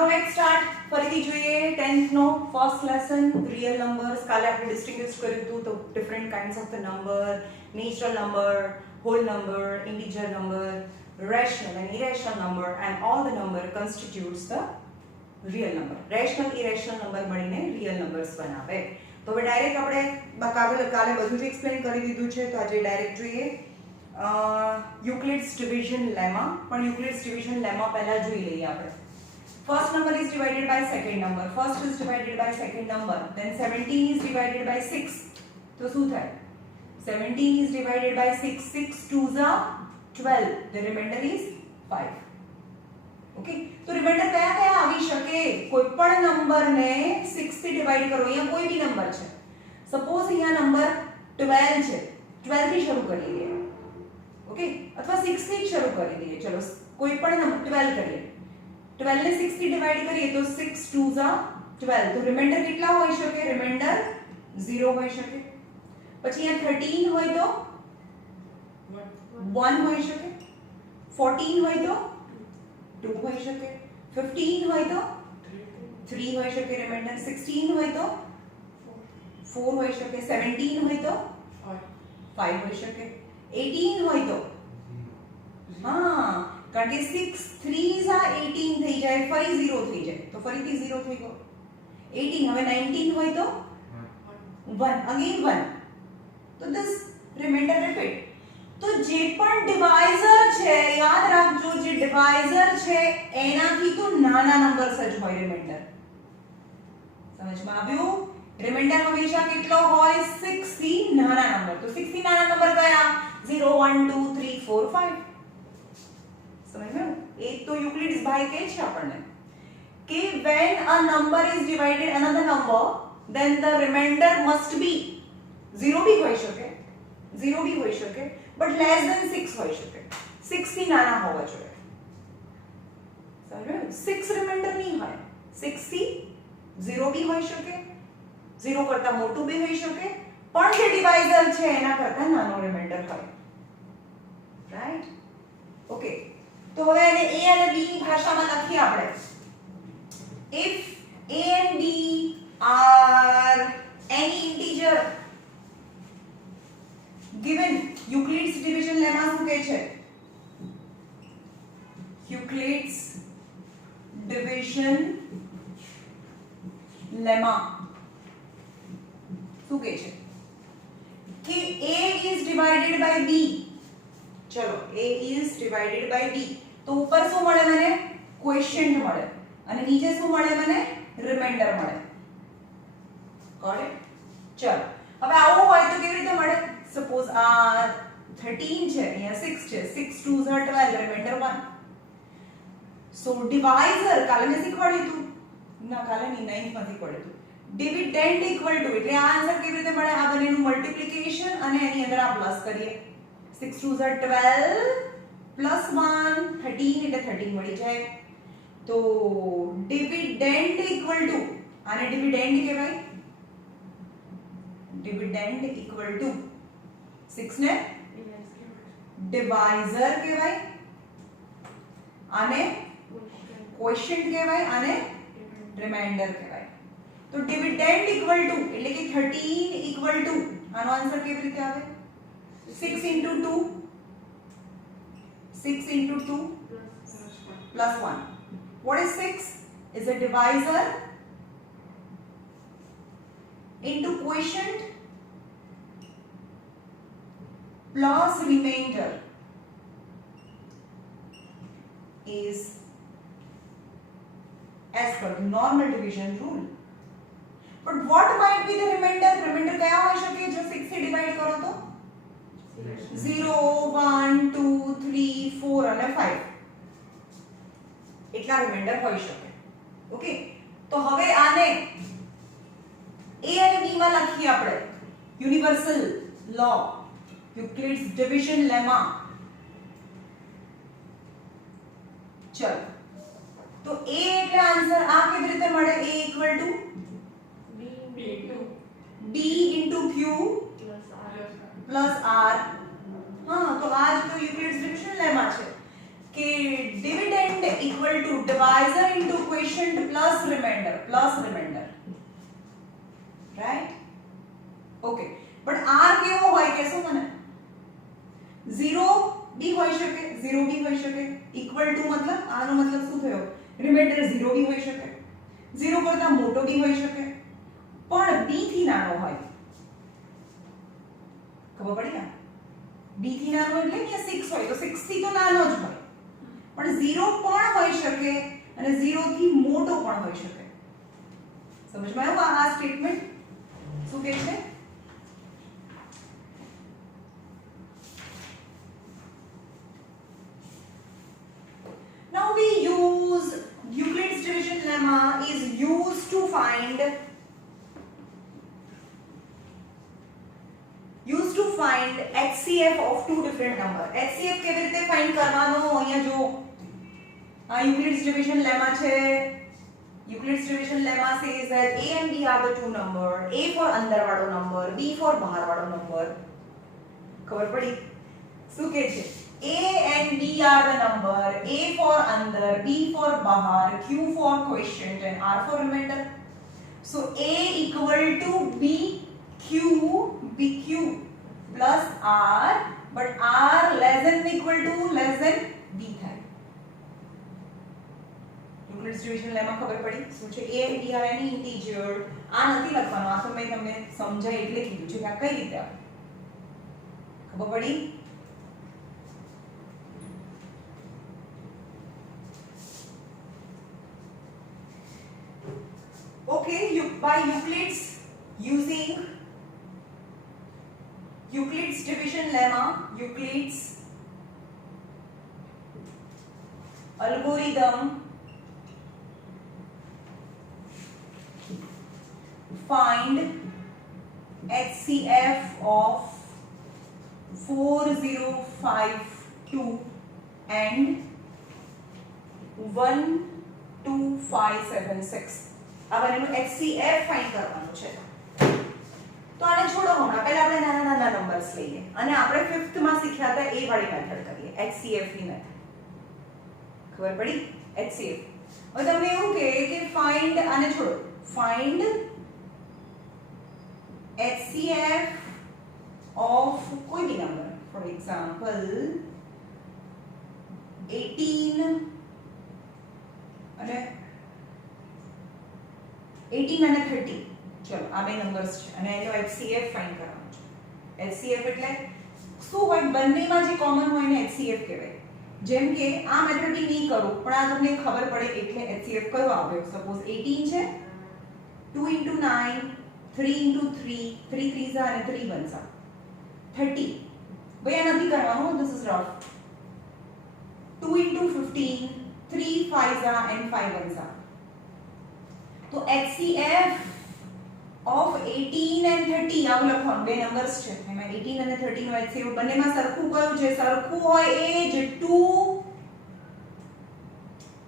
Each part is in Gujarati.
Now let's start. ફરીથી જોઈએ 10th નો ફર્સ્ટ લેસન રિયલ નંબર્સ. કાલે આપણે ડિસ્ટિંગ્વિશ કર્યું હતું તો different kinds of the number, natural number, whole number, integer number, rational and irrational number, and all the number constitutes the real number. Rational irrational number મળીને real numbers બનાવે. તો હવે ડાયરેક્ટ આપણે કાલે બધું જ એક્સપ્લેન કરી દીધું છે તો આજે ડાયરેક્ટ જોઈએ યુક્લિડ્સ ડિવિઝન લેમા. પણ યુક્લિડ્સ ડિવિઝન લેમા પહેલા જોઈ લઈએ આપણે. First number is divided by second number. First is divided by second number. Then 17 is divided by 6. તો શું થાય? 17 is divided by 6. 6 2s are 12. The remainder is 5. Okay. તો રિમાઇન્ડર કયા કયા આવી શકે? કોઈપણ નંબરને 6 થી ડિવાઇડ કરો. અહીંયા કોઈ બી નંબર છે. સપોઝ અહીંયા નંબર 12 છે. 12 થી શરૂ કરી દઈએ. ઓકે? અથવા 6 થી શરૂ કરી દઈએ. ચલો કોઈપણ નંબર 12 કરીએ. 12 ને 6 થી ડિવાઇડ કરીએ તો 6 2s are 12. તો રિમાઇન્ડર કેટલા હોઈ શકે? રિમાઇન્ડર 0 હોઈ શકે. પછી અહીંયા 13 હોય તો 1 હોઈ શકે. 14 હોય તો 2 હોઈ શકે. 15 હોય તો 3 હોઈ શકે રિમાઇન્ડર. 16 હોય તો 4 હોઈ શકે. 17 હોય તો 5 હોઈ શકે. 18 હોય તો હા, કારણ કે 6 3s are 18 થઈ જાય, ફરી 0 થઈ જાય તો ફરીથી 0 થઈ ગયો. 18 હવે 19 હોય તો 1 again 1. તો this remainder repeat. તો જે પણ ડિવાઇઝર છે યાદ રાખજો, જે ડિવાઇઝર છે એનાથી તો નાના નંબર્સ જ હોય રિમાઇન્ડર. સમજમાં આવ્યું? રિમાઇન્ડર હંમેશા કેટલો હોય? 6 થી નાના નંબર. તો 6 થી નાના નંબર કયા? 0 1 2 3 4 5. સમજ્યું? એક તો યુક્લિડ્સ ભાઈ કહે છે આપણને કે when a number is divided another number then the remainder must be 0 भी હોઈ શકે, 0 भी હોઈ શકે, but less than 6 હોઈ શકે. 6 થી નાના હોવા જોઈએ. સમજ્યું? 6 રિમાઇન્ડર નહીં હોય. 6 થી 0 भी હોઈ શકે, 0 કરતા મોટું भी હોઈ શકે, પણ જે ડિવાઇઝર છે એના કરતા નાનો રિમાઇન્ડર હોય. રાઈટ? ઓકે. તો હવે એને a અને b ની ભાષામાં લખીએ આપણે. If a and b are any integer given, Euclid's division lemma શું કહે છે? Euclid's division lemma શું કહે છે કે a is divided by b. ચલો a is divided by b. તો ઉપર શું મળે મને? ક્વોશિયન્ટ મળે અને નીચે શું મળે મને? રિમાઇન્ડર મળે. Got it? ચલો હવે આવું હોય તો કેવી રીતે મળે? સપોઝ આ 13 છે, અહીંયા 6 છે. 6 2s are 12, રિમાઇન્ડર 1. સો ડિવાઇઝર કાલે મેં શીખવાડ્યું હતું, ના કાલે નહીં, 9th માં શીખવાડ્યું હતું. ડિવિડેન્ડ ઇક્વલ ટુ એટલે આ આન્સર કેવી રીતે મળે? આ બંનેનું મલ્ટીપ્લિકેશન અને એની અંદર આ પ્લસ કરીએ. 6 2s are 12 plus 1 13 એટલે 13 મળી જાય. તો ડિવિડેન્ડ ઇક્વલ ટુ, આને ડિવિડેન્ડ કહેવાય. ડિવિડેન્ડ ઇક્વલ ટુ 6 ને ડિવાઇઝર કહેવાય, આને ક્વોશિયન્ટ કહેવાય, આને રિમાઇન્ડર કહેવાય. તો ડિવિડેન્ડ ઇક્વલ ટુ એટલે કે 13 ઇક્વલ ટુ આનો આન્સર કેવી રીતે આવે? 6 into 2 6 into 2 plus 1. What is 6? Is a divisor into quotient plus remainder is as per the normal division rule. But what might be the remainder? Remainder kya hoई શકે જો 6 से divide करो तो 0 1 2 3 4 અને 5 એટલા રિમાઇન્ડર હોઈ શકે. ઓકે. તો હવે આને a અને b માં લખીએ આપણે. યુનિવર્સલ લો, યુક્લિડ્સ ડિવિઝન લેમા. ચલો તો a એટલે આન્સર આ કેવી રીતે મળે? a equal to b into q plus r. हाँ तो आज तो यूक्लिड्स डिविजन लेमा છે. કે dividend equal to divisor into quotient plus remainder right okay but r કેવો હોય કેસો મને 0 भी હોઈ શકે equal to मतलब આનો મતલબ શું થયો રિમાઇન્ડર 0 भी હોઈ શકે 0 કરતા મોટો भी હોઈ શકે પણ b થી નાનો હોય ખબર પડી ને b થી નાનો એટલે કે 6 હોય તો 6 થી તો નાનો જ હોય પણ 0 પણ હોઈ શકે અને 0 થી મોટો પણ હોઈ શકે સમજમાં આવ્યું આ સ્ટેટમેન્ટ શું કહે છે now we use Euclid's division lemma is used to find HCF of two different number HCF કેવી રીતે ફાઇન્ડ કરવાનો અહીંયા જો આ Euclid's division lemma છે Euclid's division lemma says that a and b are the two number a for અંદર વાળો number b for બહાર વાળો number ખબર પડી શું કહે છે a and b are the number a for અંદર b for બહાર q for quotient and r for remainder so a equal to bq plus r but r less than equal to less than b થાય Euclid's division lemma ખબર પડી શું છે a and b are any integer આ નથી લખવાનું આ તો મેં તમને સમજાય એટલે કીધું છે કે આ કઈ રીતે આવે ખબર પડી okay by Euclid's division lemma Euclid's algorithm find HCF of 4052 and 12576 આ બંનેનું HCF ફાઇન્ડ કરવાનું છે તો આને છોડો હમણાં પહેલા આપણે નાના નાના નંબર્સ લઈએ અને આપણે 5th માં શીખ્યા હતા એ વાળી મેથડ કરીએ HCF ની મેથડ ખબર પડી HCF હવે તમને એવું કે ફાઇન્ડ આને છોડો ફાઇન્ડ HCF of કોઈ બી નંબર ફોર એક્ઝામ્પલ 18 અને 30 ચલો આ બે નંબર્સ છે અને એનો HCF ફાઇન્ડ કરવાનો છે HCF એટલે શું હોય બંનેમાં જે કોમન હોય ને HCF કહેવાય જેમ કે આ મેથડ બી નહીં કરું પણ આ તમને ખબર પડે એટલે HCF કયો આવ્યો સપોઝ 18 છે 2 * 9 3 * 3 3 3s અને 3 1s 30 ભાઈ આ નથી કરવાનું this is rough 2 * 15 3 5s and 5 1s તો HCF of 18 and 30 આવું લખવાનું બે નંબર્સ છે એમાં 18 અને 30 નો HCF બંનેમાં સરખું કયું છે સરખું હોય એ જ 2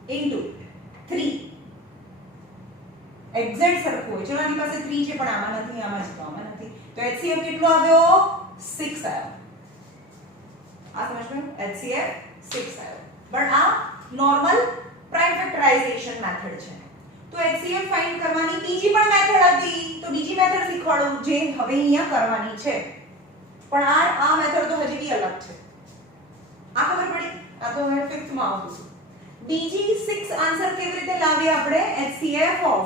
* 3 એક્ઝેક્ટ સરખું હોય ચલો આની પાસે 3 છે પણ આમાં નથી આમાં જ તો આમાં નથી તો HCF કેટલો આવ્યો 6 આવ્યો આ સમજમાં HCF 6 આવ્યો બટ આ નોર્મલ પ્રાઇમ ફેક્ટરાઇઝેશન મેથડ છે તો HCF ફાઇન્ડ કરવાની બીજી પણ મેથડ હતી તો બીજી મેથડ શીખવાડું જે હવે અહીંયા કરવાની છે પણ આ મેથડ તો હજી બી અલગ છે આ ખબર પડી આ તો હવે 5th માં આવતું બીજી 6 આન્સર કેવી રીતે લાવીએ આપણે HCF of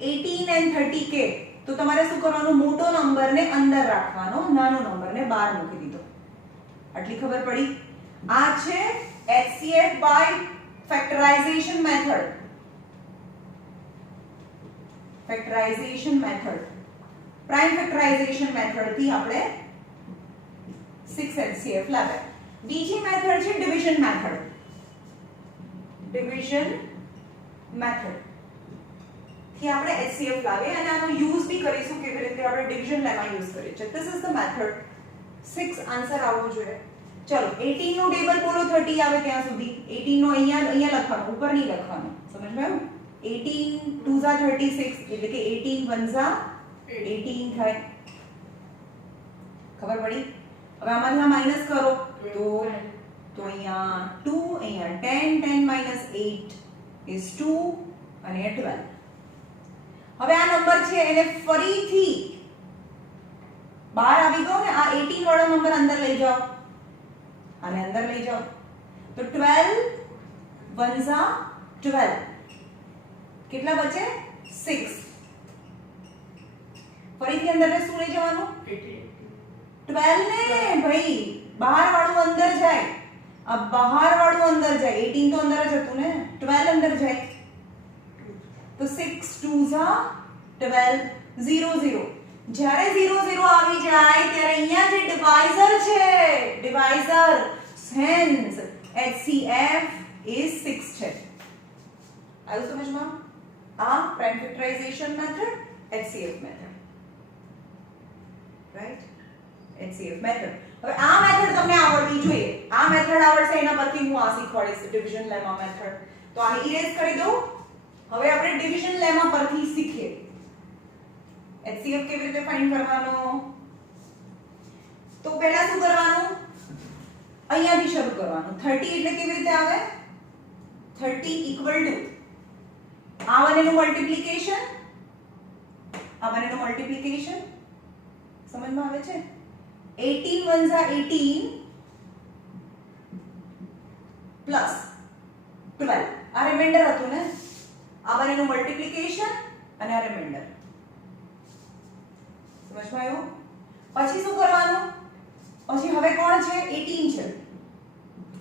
18 and 30 કે તો તમારે શું કરવાનું મોટો નંબર ને અંદર રાખવાનો નાનો નંબર ને બહાર મૂકી દીધો આટલી ખબર પડી આ છે HCF by factorization method prime factorization method થી આપણે 6 HCF લાવ્યા બીજી મેથડ છે division method થી આપણે HCF લાવીએ અને આનો યુઝ બી કરીશું કેવી રીતે આપણે division lemma યુઝ કરીએ છીએ this is the method 6 answer આવવું જોઈએ ચલો 18 નો ટેબલ બોલો 30 આવે ત્યાં સુધી 18 નો અહીંયા લખવાનું ઉપર નહીં લખવાનું સમજમાં આવ્યું 18 2s are 36 એટલે કે 18 1s are 18 થાય ખબર પડી હવે આમાંથી માઈનસ કરો તો અહીંયા 2, અહીંયા 10, 10 minus 8 is 2 અને 12. હવે આ નંબર છે એને ફરીથી બહાર આવી ગયો ને, આ 18 વાળો નંબર અંદર લઈ જાઓ, આને અંદર લઈ જાઓ, તો 12 1 12, કેટલા બચે 6. ફરીથી અંદર શું લઈ જવાનું 12 ને ભાઈ, બહાર વાળું અંદર જાય, આ બહાર વાળું અંદર જાય, 18 તો અંદર જ હતું ને, 12 અંદર જાય, તો 6 2 12 0 0. જ્યારે 0 0 આવી જાય ત્યારે અહીંયા જે ડિવાઇઝર છે, ડિવાઇઝર હેન્સ HCF is 6 છે. આવ્યું સમજમાં? આ prime factorization method, HCF method, right? HCF method. હવે આ મેથડ તમને આવડવી જોઈએ, આ મેથડ આવડશે એના પરથી હું આ શીખવાડીશ, ડિવિઝન લેમા મેથડ. તો આને ઇરેઝ કરી દઉં. હવે આપણે ડિવિઝન લેમા પરથી શીખીએ HCF કેવી રીતે ફાઇન્ડ કરવાનો. તો પહેલા શું કરવાનું, અહીંયાથી શરૂ કરવાનું. 30 એટલે કેવી રીતે આવે, 30 ઇક્વલ ટુ આ બંનેનું મલ્ટીપ્લિકેશન, આ બંનેનું મલ્ટીપ્લિકેશન, સમજમાં આવે છે? 18 1 18 પ્લસ 12, આ રિમાઇન્ડર હતું ને, આ બંનેનું મલ્ટીપ્લિકેશન અને આ રિમાઇન્ડર. સમજમાં આવ્યું? પછી શું કરવાનું, પછી હવે કોણ છે 18 છે,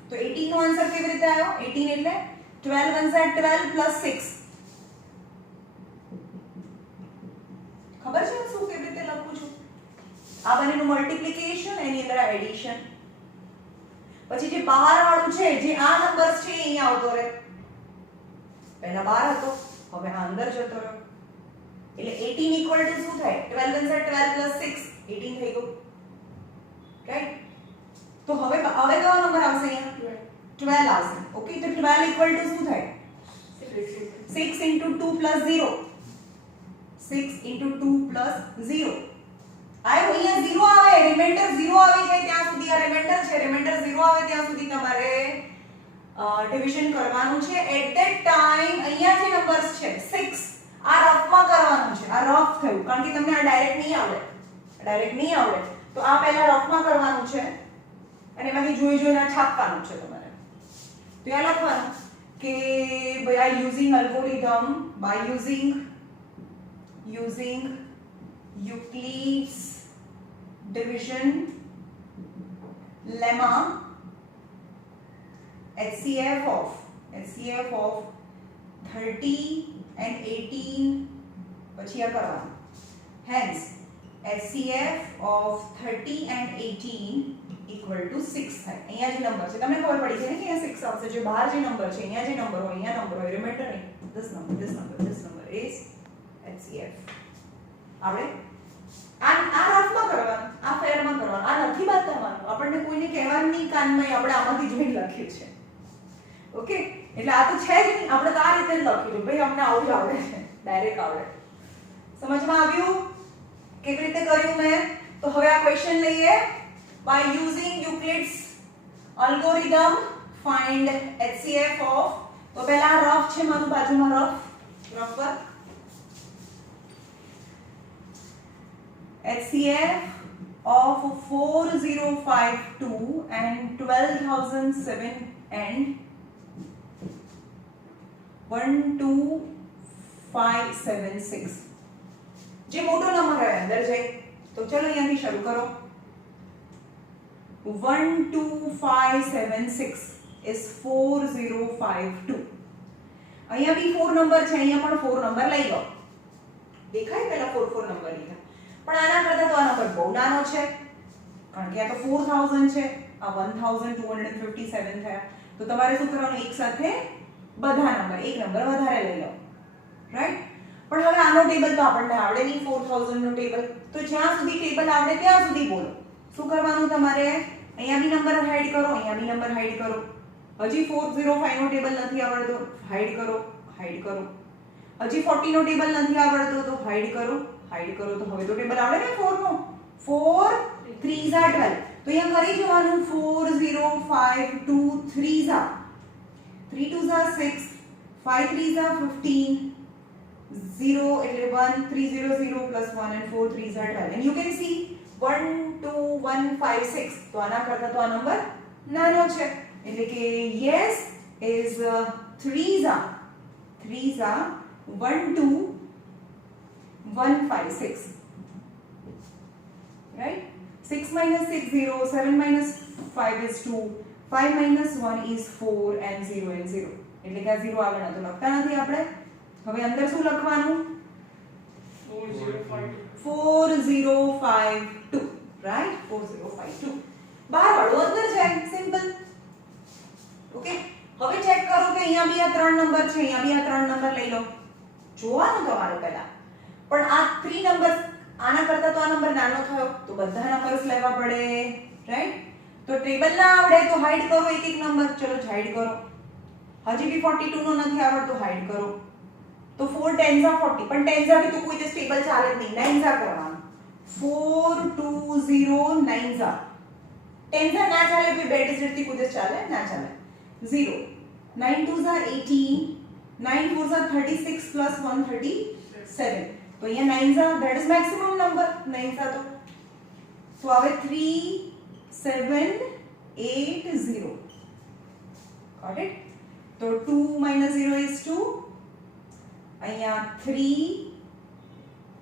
તો 18 નો આન્સર કેવી રીતે આવ્યો, 18 એટલે 12 1 12 પ્લસ 6. ખબર છે શું કેવી રીતે લખું છું? આ બંનેનું મલ્ટીપ્લિકેશન, એની અંદર એડિશન. પછી જે બહાર વાળું છે, જે આ નંબર્સ છે અહીંયા આવતો રહે, પહેલા બહાર હતો હવે આ અંદર જતો રહ્યો, એટલે 18 ઇક્વલ ટુ શું થાય, 12 1 12 પ્લસ 6 18 થઈ ગયું, રાઈટ? તો હવે કયો નંબર આવશે અહીંયા, 12 આવશે. ઓકે, તો 12 ઇક્વલ ટુ શું થાય, 6 into 2 plus 0, 6 into 2 plus 0. આયો અહીંયા 0 આવે, રિમાઇન્ડર 0 આવી જાય ત્યાં સુધી, આ રિમાઇન્ડર છે, રિમાઇન્ડર 0 આવે ત્યાં સુધી તમારે ડિવિઝન કરવાનું છે. એટ ધેટ ટાઈમ અહીંયા જે નંબર્સ છે 6, આ રફમાં કરવાનું છે. આ રફ થયું કારણ કે તમને આ ડાયરેક્ટ નહીં આવડે, તો આ પહેલા રફમાં કરવાનું છે અને એમાંથી જોઈને છાપવાનું છે તમારે. તો આ લખવાનું કે by using algorithm, by using Euclid's division lemma, HCF of 30 and 18 પછી આ કરવાનું. Hence HCF of 30 and 18 equal to 6 થાય. અહીંયા જે નંબર છે તમને ખબર પડી છે ને કે અહીંયા 6 આવશે, જે બહાર જે નંબર છે, અહીંયા જે નંબર હોય, અહીંયા નંબર હોય, રિમાઇન્ડર નહીં, this number is HCF. આપણે આ રફમાં કરવાનું, આ ફેરમાં કરવાનું, આ નથી બતાવવાનું, આપણને કોઈને કહેવાનું નહીં કાનમાં, આપણે આમાંથી જોઈને લખ્યું છે. ઓકે, એટલે આ તો છે જ નહીં, આપણે તો આ રીતે જ લખ્યું ભાઈ, અમને આવું જ આવડે છે, ડાયરેક્ટ આવડે. સમજમાં આવ્યું કેવી રીતે કર્યું મેં? તો હવે આ ક્વેશ્ચન લઈએ. by using Euclid's algorithm find HCF of, તો પહેલા રફ છે મારું બાજુમાં, રફ પર HCF of 4052 and 12007 and 12576. જે મોટો નંબર હોય અંદર જાય, તો ચલો અહીંયાથી શરૂ કરો. 12576 is 4052. અહીંયા બી 4 નંબર છે, અહીંયા પણ 4 નંબર લઈ લો, દેખાય પહેલા 4 નંબર લીધા, પણ આના કરતા તો આ નંબર બહુ નાનો છે કારણ કે આ તો 4000 છે, આ 1257 થયા. તો તમારે શું કરવાનું, એક સાથે બધા નંબર, એક નંબર વધારે લઈ લો, રાઈટ? પણ હવે આનો ટેબલ તો આપણને આવડે નહીં, 4000 નો ટેબલ. તો જ્યાં સુધી ટેબલ આવડે ત્યાં સુધી બોલો. શું કરવાનું તમારે, અહીંયા બી નંબર હાઈડ કરો, અહીંયા બી નંબર હાઈડ કરો. હજી 405 નો ટેબલ નથી આવડતો, હાઈડ કરો. હજી 40 નો ટેબલ નથી આવડતો તો હાઈડ કરો. તો હવે તો ટેબલ આવડે ને 4 નો, 4 3 12. તો અહીંયા કરી જવાનું 4 0 5 2 3 ઝા 3 2 ઝા 6 5 3 ઝા 15 0 એટલે 1 3 0 0 plus 1 and 4 3 Jha 12 and you can see 1 2 1 5 6 તો આના કરતા તો આ નંબર નાનો છે એટલે કે yes is 3 Jha 1 2 1 5 6 right 6 minus 6 0 7 minus 5 is 2 5 minus 1 is 4 and 0 and 0 એટલે કે આ 0 આગળ તો લખતા નથી આપણે હવે અંદર શું લખવાનું 4052 right 4052 બહાર વાળો અંદર જાય સિમ્પલ ઓકે હવે ચેક કરો કે અહીંયા બી આ ત્રણ નંબર છે અહીંયા બી આ ત્રણ નંબર લઈ લો જોવાનું તમારે પહેલા પણ આ 3 નંબર આના કરતા તો આ નંબર નાનો થયો તો બધા નંબર્સ લેવા પડે રાઈટ તો ટેબલ ના આવડે તો હાઈડ કરો એક એક નંબર ચલો હાઈડ કરો હજી બી 42 નો નથી આવડતો હાઈડ કરો તો 4 10s are 40 પણ 10s are તો કોઈ દિવસ ટેબલ ચાલે જ નહીં 9s are કરવાનું 4 2 0 9s are 10s are ના ચાલે કોઈ બે ડિજિટ થી કોઈ દિવસ ચાલે ના ચાલે 0 9 2s are 18 9 4s are 36 plus 1 37 तो ये 9s are that is maximum number 9s are तो आवे 3 7 8 0 got it तो 2 minus 0 is 2 અહીંયા 3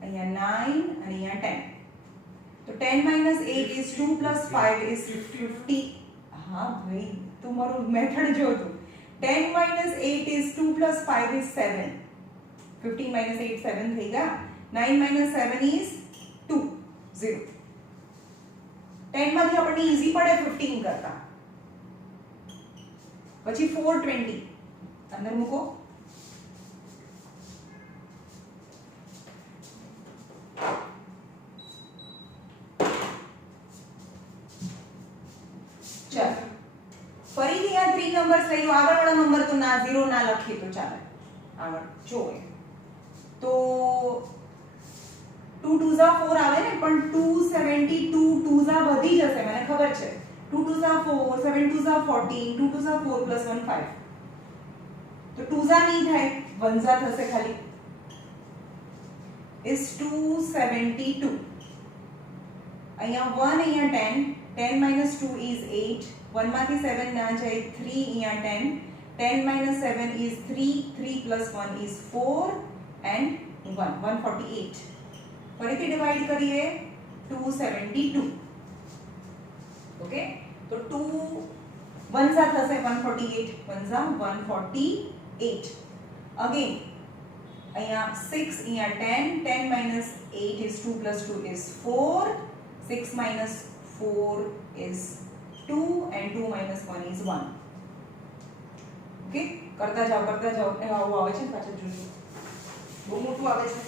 અહીંયા 9 અને અહીંયા 10 तो 10 minus 8 is 2 plus 5 is 50 हाँ भाई तुम्हारो मेथड जो तो 10 minus 8 is 2 plus 5 is 7 15 minus 8 7 થઈ ગયા 9 minus 7 is 2 0 10 માંથી આપણને ઈઝી પડે 15 કરતા પછી 420 અંદર મૂકો ચાલો ફરીથી આ 3 નંબર્સ લઈ લો આગળવાળો નંબર તો ના 0 ના લખીએ તો ચાલે આગળ જોઈએ તો 2 2s are 4 આવે ને પણ 272 2s are વધી જશે મને ખબર છે 2 2s are 4 7 2s are 14 2 2s are 4 plus 1 5 તો 2s are નહીં થાય 1s are થશે ખાલી is 272 અહીંયા 1 અહીંયા 10 10 minus 2 is 8 1 માંથી 7 ના જાય 3 અહીંયા 10 10 minus 7 is 3 3 plus 1 is 4 and 1 148 ફરીથી ડિવાઇડ કરીએ 272 ઓકે તો 2 1s are થશે 148 1s are 148 અગેન અહીંયા 6 અહીંયા 10 10 minus 8 is 2 plus 2 is 4 6 minus 4 is 2 and 2 minus 1 is 1 okay કરતા જાઓ આવું આવે છે પાછળ જોજો બહુ મોટું આવે છે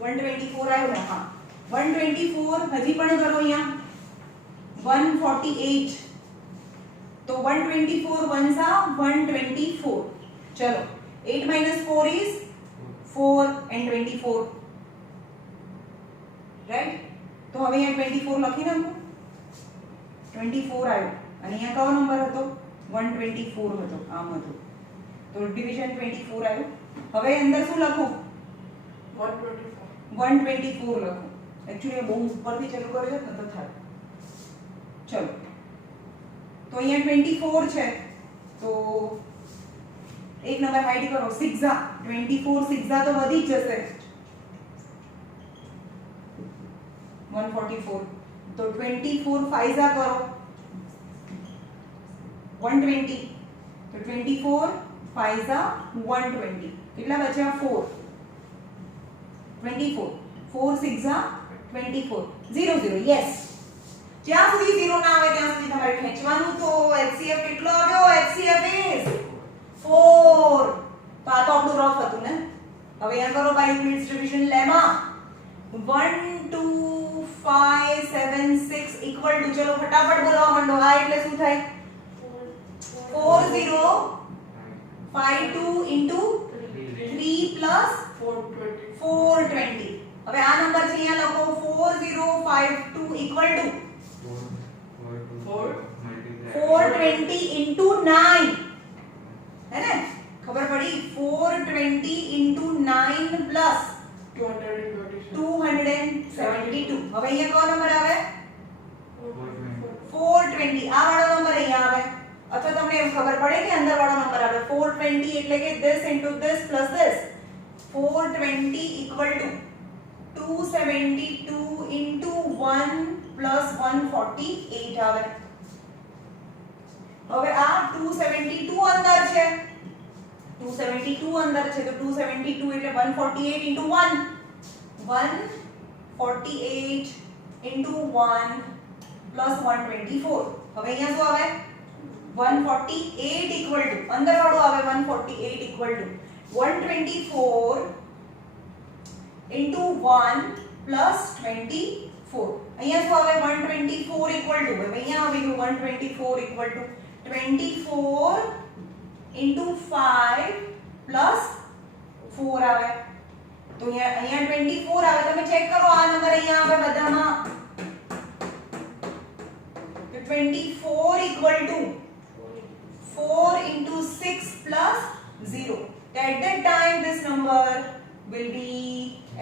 124 આવ્યો ને હા 124 હજી પણ કરો અહીંયા 148 તો 124 1s are 124 ચલો 8 minus 4 is 4 and 24 right તો હવે અહીંયા 24 લખી નાખો 24 આવ્યો અને અહીંયા કયો નંબર હતો 124 હતો આમ હતો તો ડિવિઝન 24 આવ્યો હવે અંદર શું લખું 124 લખો एक्चुअली બહુ ઉપરથી ચાલુ કર્યો છે ને તો થાય ચલો તો અહીંયા 24 છે તો એક નંબર હાઈડ કરો 6 24 6 તો વધી જ જશે 144 तो 24 5 करो 120 तो 24 5 120 कितना बचा 4 24 4 6 24 0 0 यस જ્યાં સુધી 0 ના આવે ત્યાં સુધી તમારે ખેંચવાનું તો HCF કેટલો આવ્યો HCF is 4 તો આ તો આપણું રફ હતું ને હવે અહીંયા કરો બાય યુનિટ ડિસ્ટ્રીબ્યુશન લેમાં 1 2 5 7 6 इक्वल टू चलो फटाफट बोलवा માંડો આ એટલે શું થાય 4052 into 3 plus 420 હવે આ નંબર છે અહીંયા લખો 4052 equal to 420 into 9 है ना, खबर पड़ी? 420 into 9 plus 272. હવે અહીંયા કયો નંબર આવે? 420. આ વાળો નંબર અહીંયા આવે. અથવા તમને એમ ખબર પડે કે અંદર વાળો નંબર આવે 420 એટલે કે this into this plus this. 420 equal to 272 into 1 plus 148 આવે. હવે આ 272 અંદર છે, 272 અંદર છે તો 272 એટલે 148 into 1, 148 into 1 plus 124. હવે અહીંયા શું આવે? 148 equal to અંદર વાળું આવે 148 equal to 124 into 1 plus 24. અહીંયા શું આવે? 124 equal to, હવે અહીંયા આવી ગયું 124 equal to 24 into 5 plus 4 આવે. તો અહીંયા 24 આવે. તમે ચેક કરો આ નંબર અહીંયા આવે બધામાં. તો 24 equal to 4 into 6 plus 0. At that time this number will be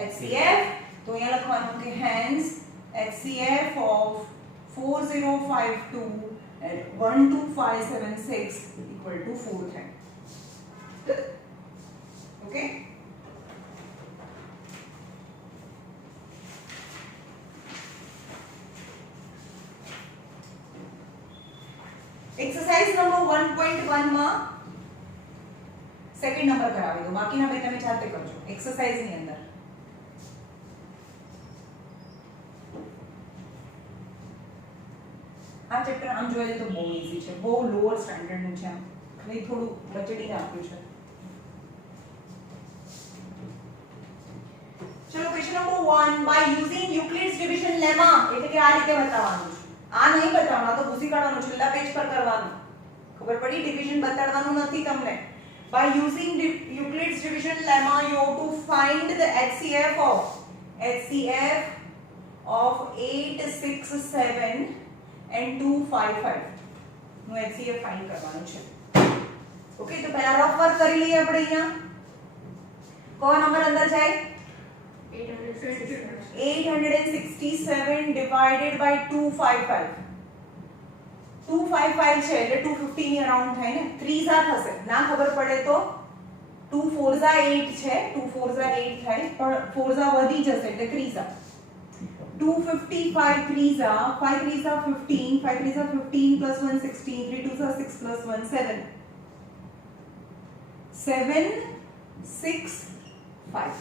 HCF. તો અહીંયા લખવાનું કે hence HCF of 4052 at 12576 equal to 410. Okay. Exercise number 1.1 માં સેકન્ડ નંબર કરાવી દો, બાકીના બે તમે જાતે કરજો એક્સરસાઇઝ ની અંદર. આ ચેપ્ટર આમ જોઈએ તો બહુ ઈઝી છે, બહુ લોઅર સ્ટાન્ડર્ડ નું છે, આમ નહીં થોડું બચડીને આપ્યું છે. ચલો question number 1 by using Euclid's division lemma, એટલે કે આ રીતે બતાવવાનું છે. આ નહીં બતાવવાનું, આ તો ભૂસી કાઢવાનું, છેલ્લા પેજ પર કરવાનું. ખબર પડી? ડિવિઝન બતાડવાનું નથી તમને. by using Euclid's division lemma you have to find the HCF of 867 and 255 નો HCF ફાઇન્ડ કરવાનું છે. ઓકે, તો પહેલા રફ વર્ક કરી લઈએ આપણે. અહીંયા કયો નંબર અંદર જાય? 867 divided by 255. 255 છે એટલે 250 ની અરાઉન્ડ થાય ને. 3 જા થશે, ના ખબર પડે તો 2 4 જા 8 છે, 2 4 જા 8 થાય, પણ 4 જા વધી જશે એટલે 3 જા. 255 3 જા, 5 3 જા 15, 5 3 જા 15 plus 1 16, 3 2 જા 6 plus 1 7, 7 6 5.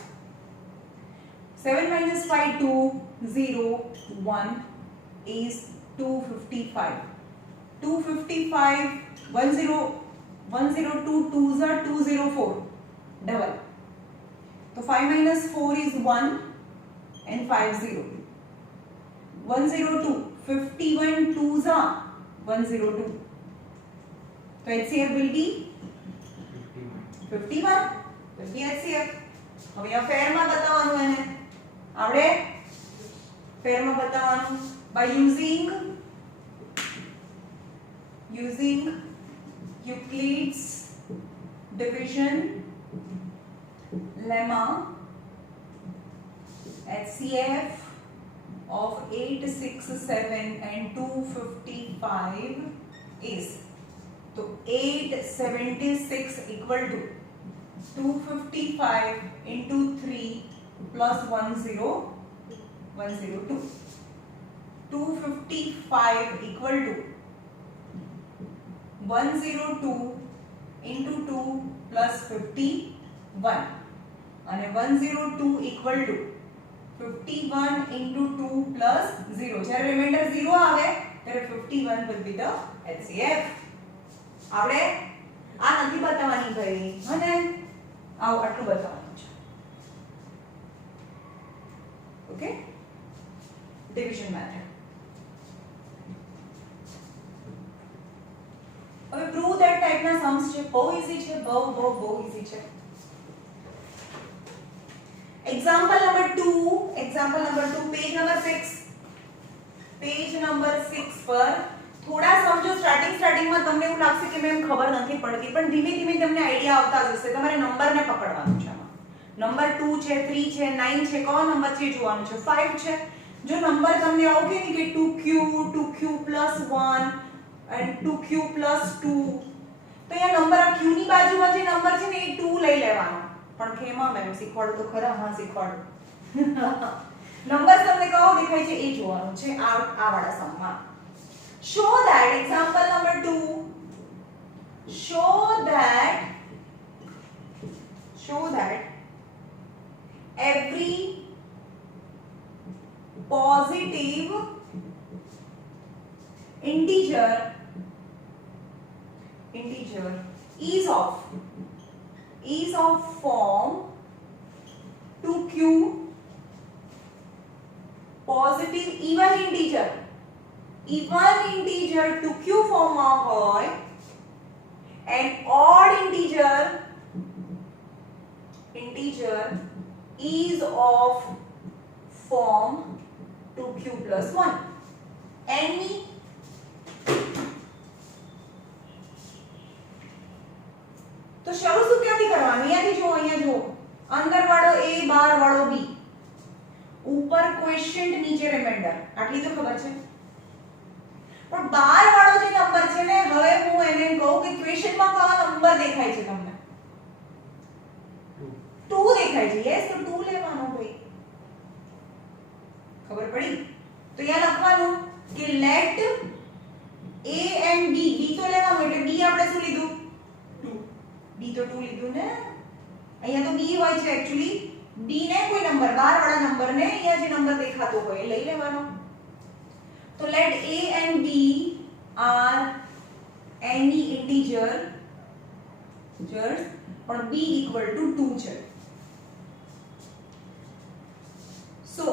7 minus 5 2 0 1 is 255. 255 10 102 2s are 204 double. So 5 minus 4 is 1 and 50. 102 51 2s are 102. So HCF will be 51. will be HCF. હવે આ ફેરમાં બતાવવાનું એને આવડે? ફેરમાં બતાવવાનું by using Euclid's division lemma, HCF of 867 and 255 is, so 876 equal to 255 into 3 plus 102. 255 equal to 102 into 2 plus 51 and 102 equal to 51 into 2 plus 0. જ્યારે રિમાઇન્ડર 0 આવે ત્યારે 51 will be the HCF. આવડે? આ નથી બતાવવાની ભાઈ, હને આવું આટલું બતાવવાનું છે. Okay, division method. હવે પ્રૂવ ધેટ ટાઈપના સમ્સ છે, બહુ ઈઝી છે, બહુ ઈઝી છે. એક્ઝામ્પલ નંબર 2 પેજ નંબર 6 પર થોડા સમજો સ્ટાર્ટિંગમાં તમને એવું લાગશે કે મેમ ખબર નથી પડતી, પણ ધીમે ધીમે તમને આઈડિયા આવતા જશે. તમારે નંબરને પકડવાનું છે. નંબર 2 છે, 3 છે, 9 છે, કયો નંબર છે જોવાનું છે. 5 છે. જો નંબર તમને આવું કે ને કે 2q plus 1 and 2q plus 2, તો અહીંયા નંબર આ q ની બાજુમાં જે નંબર છે ને એ 2 લઈ લેવાનો. પણ કેમાં મેમ શીખવાડો તો ખરા. હા શીખવાડો. નંબર તમને કયો દેખાય છે એ જોવાનું છે આ વાળા સમમાં. show that example number 2, show that every positive integer is of form 2q, positive even integer 2q form માં હોય, and odd integer is of form 2q plus 1. any તો શરૂ શું ક્યાંથી કરવાનું? અહીંયા જો અંદર વાળો a, બહાર વાળો b, ઉપર ક્વેશ્ચન, નીચે રિમાઇન્ડર. આટલી તો ખબર છે. પણ બહાર વાળો જે નંબર છે ને, હવે હું એને કહું કે ક્વેશ્ચનમાં કયો નંબર દેખાય છે તમને? 2 દેખાય છે. યસ, તો 2 લેવાનો ભાઈ. ખબર પડી? તો અહીંયા લખવાનું કે let a and b, b તો લેવાનું એટલે b આપણે શું લીધું? 2. b તો 2 લીધું ને. અહીંયા તો b હોય છે એક્ચ્યુઅલી. b ને કોઈ નંબર, બહાર વાળા નંબર ને અહીંયા જે નંબર દેખાતો હોય એ લઈ લેવાનો. તો let a and b are any integer, પણ b equal to 2 છે. so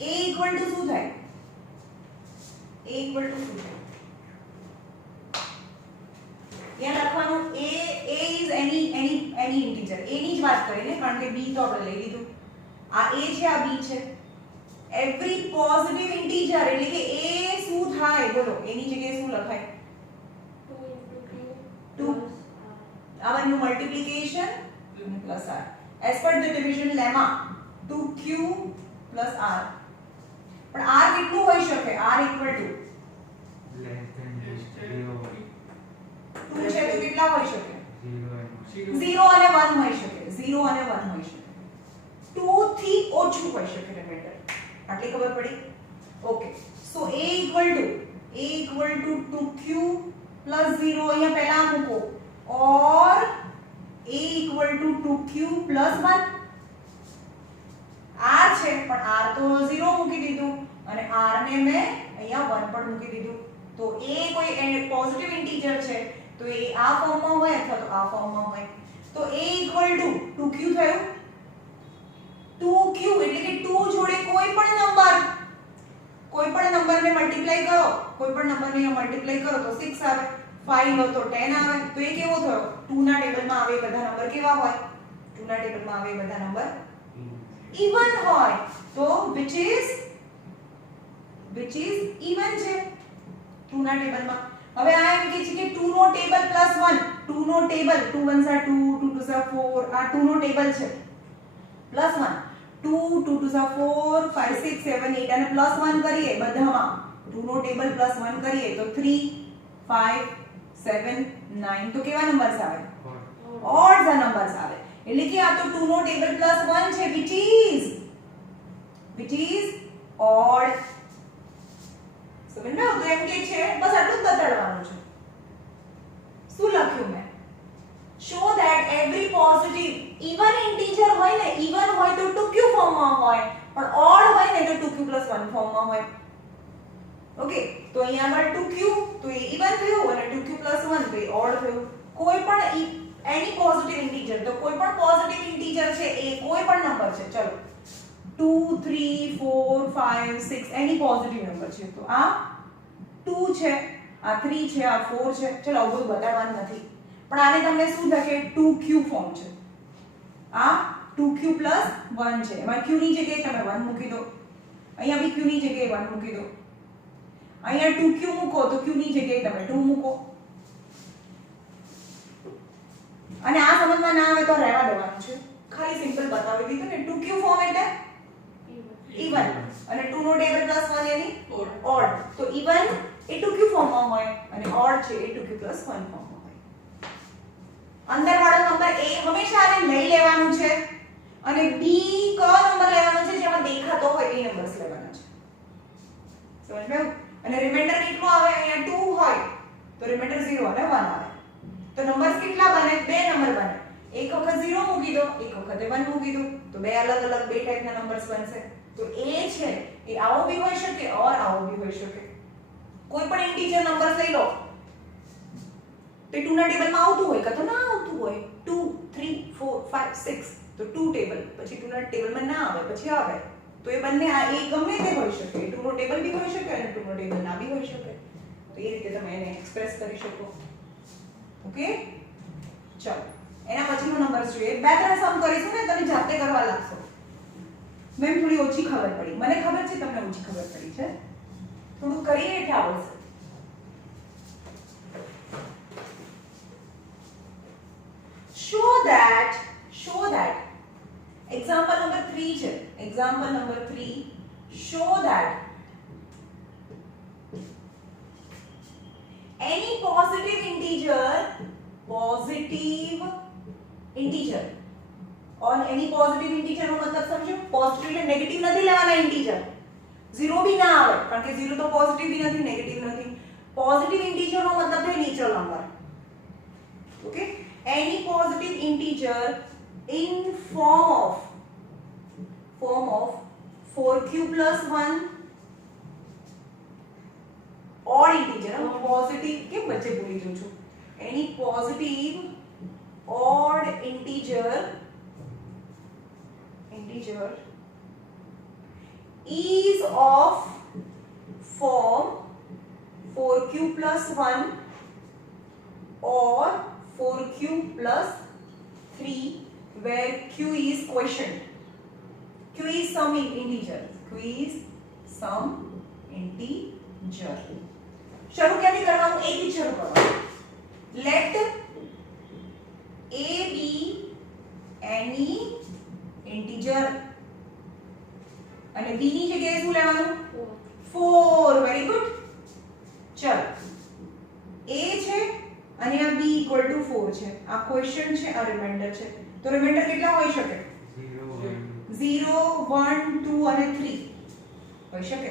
a equal to શું થાય? a equal to શું થાય? यहाँ લખવાનું a is any integer. a ની જ વાત કરીએ ને, કારણ કે b તો આપણે લઈ લીધું. આ a છે, આ b છે. every positive integer એટલે કે a શું થાય? બોલો, a ની જગ્યાએ શું લખાય? 2 આનું multiplication plus r as per the division lemma 2q plus r. પણ r કેટલું હોઈ શકે? r equal to less than 0 2 છે તો કેટલા હોઈ શકે? 0 અને 1 હોઈ શકે. 0 અને 1 હોઈ શકે. 2 થી ઓછું હોઈ શકે રિમાઇન્ડર. આટલી ખબર પડી? Okay. So a equal to 2q plus 0 અહીંયા પહેલા મૂકો, or a equal to 2q plus 1. r છે પણ r તો 0 મૂકી દીધું અને r ને મેં અહીંયા 1 પણ મૂકી દીધું. તો a કોઈ પોઝિટિવ ઇન્ટીજર છે તો એ આ ફોર્મમાં હોય અથવા તો આ ફોર્મમાં હોય. તો a equal to 2q થયું. 2q એટલે કે 2 જોડે કોઈ પણ નંબરને મલ્ટીપ્લાય કરો. કોઈ પણ નંબરને અહીંયા મલ્ટીપ્લાય કરો તો 6 આવે, 5 લો તો 10 આવે. તો એ કેવો થયો? 2 ના ટેબલમાં આવે બધા નંબર કેવા હોય? 2 ના ટેબલમાં આવે બધા નંબર even હોય. તો which is even છે 2 ના ટેબલમાં. હવે આ એમ કે છે કે 2 નો ટેબલ પ્લસ 1, 2 નો ટેબલ 2 1 are 2, 2 2 are 4, આ 2 નો ટેબલ છે પ્લસ 1, 2 2 2 are 4, 5 6 7 8 અને પ્લસ 1 કરીએ બધામાં. 2 નો ટેબલ પ્લસ 1 કરીએ તો 3 5 7 9. તો કેવા નંબર્સ આવે? ઓડ્સ નંબર્સ આવે. એટલે કે આ તો 2 નો ટેબલ પ્લસ 1 છે, which is odd. સમજાવ? તો એમ કે છે બસ આટલું જ બતાડવાનું છે. શું લખ્યું મેં? show that every positive even integer હોય ને, even હોય તો 2q ફોર્મમાં હોય, પણ odd હોય ને તો 2q plus 1 ફોર્મમાં હોય. ઓકે. તો અહીંયા આગળ 2q તો એ even થયું અને 2q plus 1 તો એ odd થયું. કોઈ પણ any positive integer, તો કોઈ પણ પોઝિટિવ ઇન્ટીજર છે એ કોઈ પણ નંબર છે. ચલો 2 3 4 5 6 એની પોઝિટિવ નંબર છે. તો આ 2 છે, આ 3 છે, આ 4 છે. ચલો આવું બધું બતાવવાનું નથી, પણ આને તમને શું થશે? 2q ફોર્મ છે. આ 2q plus 1 છે. એમાં q ની જગ્યાએ તમે 1 મૂકી દો, અહીંયા બી q ની જગ્યાએ 1 મૂકી દો. અહીંયા 2q મૂકો તો q ની જગ્યાએ તમે 2 મૂકો અને આ સમજમાં ના આવે તો રહેવા દેવાનું છે ખાલી સિમ્પલ બતાવી દીધું ને 2q ફોર્મ એટલે even અને 2 નો ટેબલ પ્લસ 1 એની ઓડ તો even એ 2q ફોર્મમાં હોય અને ઓડ છે એ 2q પ્લસ 1 ફોર્મમાં હોય અંદર વાળો નંબર a હંમેશા આને લઈ લેવાનું છે અને b કયો નંબર લેવાનો છે જેમાં દેખાતો હોય એ નંબર્સ લેવાના છે સમજ્યું અને રિમાઇન્ડર કેટલો આવે અહીંયા 2 હોય તો રિમાઇન્ડર 0 અને 1 આવે તો નંબર્સ કેટલા બને બે નંબર બને એક વખત 0 મૂકી દો એક વખત 1 મૂકી દો તો બે અલગ અલગ બે ટાઈપના નંબર્સ બનશે તો a છે એ આવો भी હોઈ શકે और આવો भी હોઈ શકે કોઈ પણ ઇન્ટીજર નંબર્સ લઈ લો તો 2 ના ટેબલમાં આવતું હોય કે તો ના આવતું હોય 2 3 4 5 6 તો 2 ટેબલ પછી 2 ના ટેબલમાં ના આવે પછી આવે તો એ બંને આ એક ગમે તે હોઈ શકે 2 નો ટેબલ भी હોઈ શકે અને 2 નો ટેબલ ના भी હોઈ શકે તો એ રીતે તમે એને એક્સપ્રેસ કરી શકો ઓકે ચલો એના પછીનો નંબર જોઈએ બે ત્રણ સમ કરીશું ને તમે જાતે કરવા લાગશો મેમ થોડી ઓછી ખબર પડી મને ખબર છે તમને ઓછી ખબર પડી છે થોડું કરીએ એટલે આવડશે show that example number 3 છે example number 3 show that any positive integer और any positive integer નો મતલબ સમજો પોઝિટિવ એટલે નેગેટિવ નથી લેવાના ઇન્ટીજર 0 भी ના આવે કારણ કે 0 તો પોઝિટિવ भी નથી નેગેટિવ નથી પોઝિટિવ ઇન્ટીજર નો મતલબ છે natural number okay any positive integer in form of 4q plus 1 odd integer positive के बच्चे भूली जो छो any positive odd integer is of form 4q plus 1 or 4q plus 3 where q is quotient q is some integer શરૂ ક્યાંથી કરવાનું a થી શરૂ કરવાનું let a be any integer અને b ની જગ્યાએ શું લેવાનું 4 વેરી ગુડ ચલો a છે અને આ b = 4 છે આ ક્વેશ્ચન છે આ રિમાઇન્ડર છે તો રિમાઇન્ડર કેટલા હોઈ શકે 0 1 2 અને 3 હોઈ શકે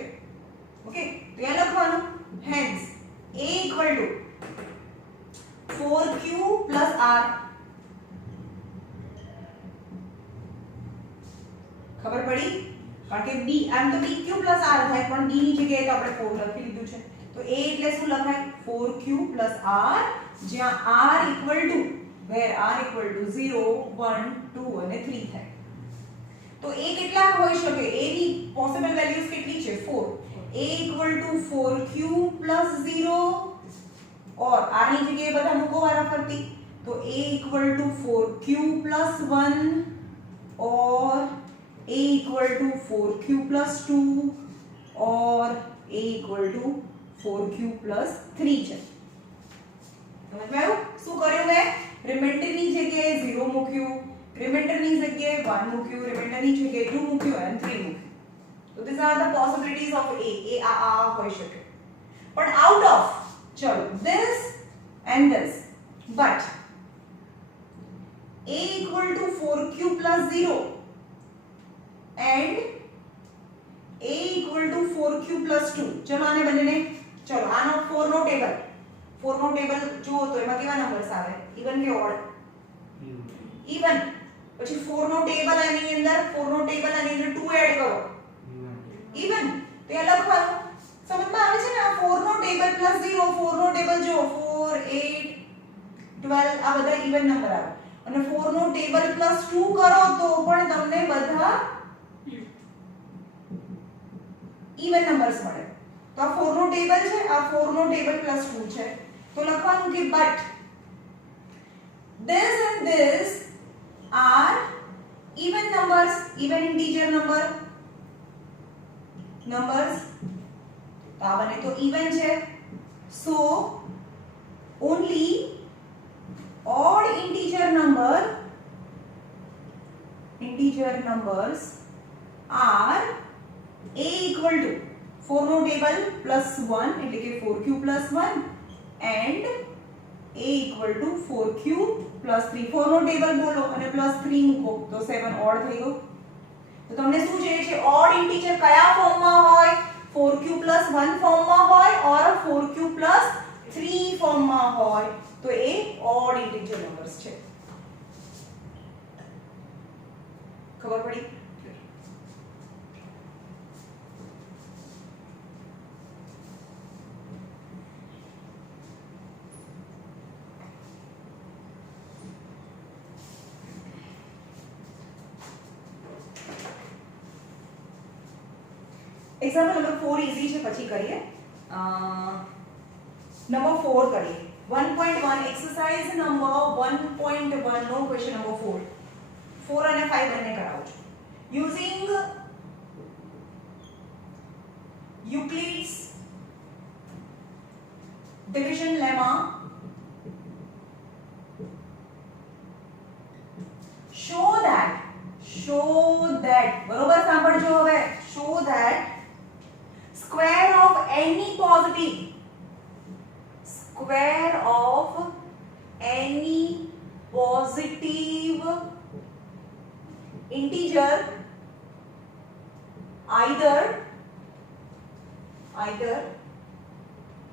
ઓકે તો એ લખવાનું hence a = 4q plus r ખબર પડી કારણ કે b આમ તો bq plus r થાય પણ b ની જગ્યાએ તો આપણે 4 લખી લીધું છે તો a એટલે શું લખાય 4q plus r જ્યાં r = where r = 0 1 2 અને 3 થાય તો a કેટલા હોઈ શકે a ની પોસિબલ વેલ્યુઝ કેટલી છે 4 a = 4q plus 0 और r ની જગ્યાએ બધા મૂકો વારાફરતી તો a = 4q plus 1 और a = 4q plus 2 और a = 4q plus 3 છે સમજ માં આવ્યું શું કર્યું મેં રિમાઇન્ડર ની જગ્યાએ 0 મૂક્યું રિમાઇન્ડર ની જગ્યાએ 1 મૂક્યું રિમાઇન્ડર ની જગ્યાએ 2 મૂક્યું અને 3 મૂક્યું તો these are the possibilities of a હોઈ શકે પણ out of ચલો this and this but a = 4q plus 0 and a = 4q plus 2 ચલો આને બંનેને ચલો આનો 4 નો ટેબલ જુઓ તો એમાં કેવા નંબર્સ આવે ઇવન કે ઓડ ઇવન પછી 4 નો ટેબલ આની અંદર 2 એડ કરો ઇવન તો એ લખવાનું સમજમાં આવે છે ને આ 4 નો ટેબલ પ્લસ 0 4 નો ટેબલ જો 4 8 12 આ બધા ઇવન નંબર આવે અને 4 નો ટેબલ પ્લસ 2 કરો તો પણ તમને બધા ઇવન નંબર્સ મળે તો આ 4 નો ટેબલ છે આ 4 નો ટેબલ પ્લસ 2 છે તો લખવાનું કે but this and this are even numbers even integer numbers તો આ બને તો ઇવન છે. So only odd integer numbers are a equal to 4 નો ટેબલ પ્લસ 1 એટલે કે 4q પ્લસ 1 and a equal to 4q plus 3. 4 નો ટેબલ બોલો અને પ્લસ 3 મૂકો તો 7 ઓડ થઈ ગયો. તો તમને શું જોઈએ છે? ઓડ ઇન્ટીજર કયા ફોર્મમાં હોય? 4q plus 1 ફોર્મમાં હોય ઓર 4q plus 3 ફોર્મમાં હોય. તો એ ઓડ ઇન્ટીજર નંબર્સ છે. ખબર પડી? એક્ઝામ્પલ નંબર 4 ઈઝી છે, પછી કરીએ. નંબર 4 કરીએ. 1.1 એક્સરસાઇઝ નંબર 1.1 નો ક્વેશ્ચન નંબર 4. 4 અને 5 બંને કરાવું છું. Using Euclid's division lemma, show that બરોબર સાંભળજો હવે. show that square of any positive integer either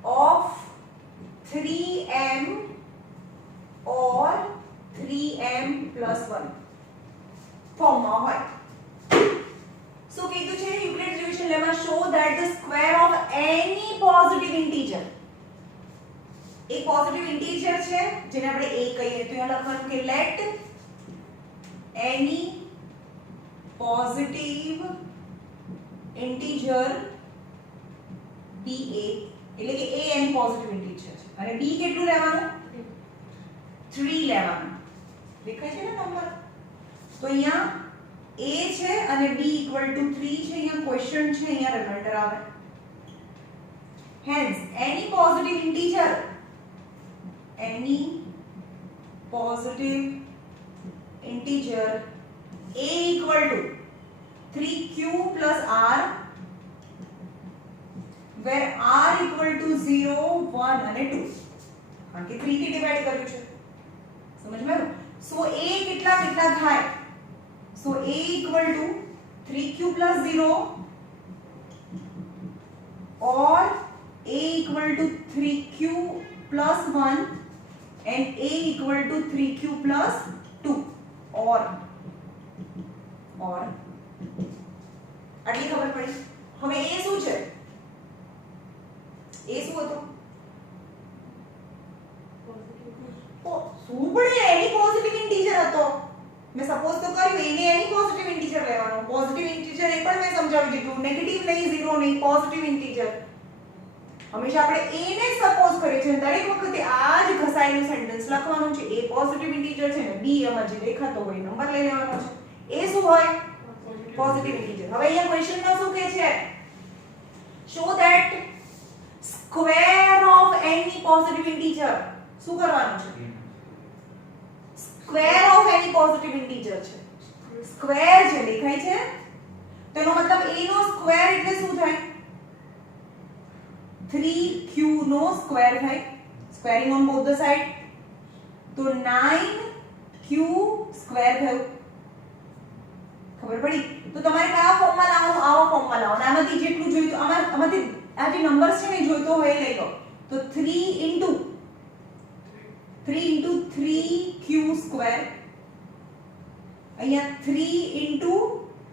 of 3m or 3m plus 1 ફોર્મમાં હોય. શું કીધું છે? Euclid's division lemma show that the square of any positive integer, એક પોઝિટિવ ઇન્ટીજર છે જેને આપણે a કહીએ, તો અહીંયા લખવાનું કે let any positive integer be a, એટલે કે a એની પોઝિટિવ ઇન્ટીજર છે અને b કેટલું લેવાનું? 3 લેવાનું. દેખાય છે ને નંબર? તો અહીંયા a છે અને b equal to 3 છે. અહીંયા ક્વેશ્ચન છે, અહીંયા રિમાઇન્ડર આવે. hence any positive integer a equal to 3q plus r, where r equal to 0 1 અને 2, કારણ કે 3 થી ડિવાઇડ કર્યું છે. સમજમાં આવ્યું? સો a કેટલા થાય? સો a equal to 3q plus 0 or a equal to 3q plus 1 and a equal to 3q plus 2 or આટલી ખબર પડી. હવે a શું છે? a શું હતો? શું પડે? એની પોઝિટિવ ઇન્ટીજર હતો. મેં સપોઝ તો કર્યું એને એની પોઝિટિવ ઇન્ટીજર લેવાનો. પોઝિટિવ ઇન્ટીજર એ પણ મેં સમજાવી દીધું, નેગેટિવ નહીં, ઝીરો નહીં, પોઝિટિવ ઇન્ટીજર. હંમેશા આપણે a ને સપોઝ કરીએ છીએ. દરેક વખતે આ જ ઘસાયેલું સેન્ટેન્સ લખવાનું છે. a પોઝિટિવ ઇન્ટીજર છે ને b આમાં જે દેખાતો હોય નંબર લઈ લેવાનો છે. a શું હોય? Positive integer. હવે અહીંયા ક્વેશ્ચનમાં શું કહે છે? show that square of any positive integer. શું કરવાનું છે? square of any positive integer છે. સ્ક્વેર જે દેખાય છે તેનો મતલબ a નો સ્ક્વેર એટલે શું થાય? 3q નો સ્ક્વેર થાય. Squaring on both the side, તો 9q સ્ક્વેર થયું. ખબર પડી? તો તમારે કયા ફોર્મમાં લાવવાનું? આવા ફોર્મમાં લાવવાનું. આમાંથી જેટલું જોઈતું, આમાંથી આ જે નંબર્સ છે ને જોઈતો હોય લઈ લો. તો 3 into 3q સ્ક્વેર, અહીંયા 3 into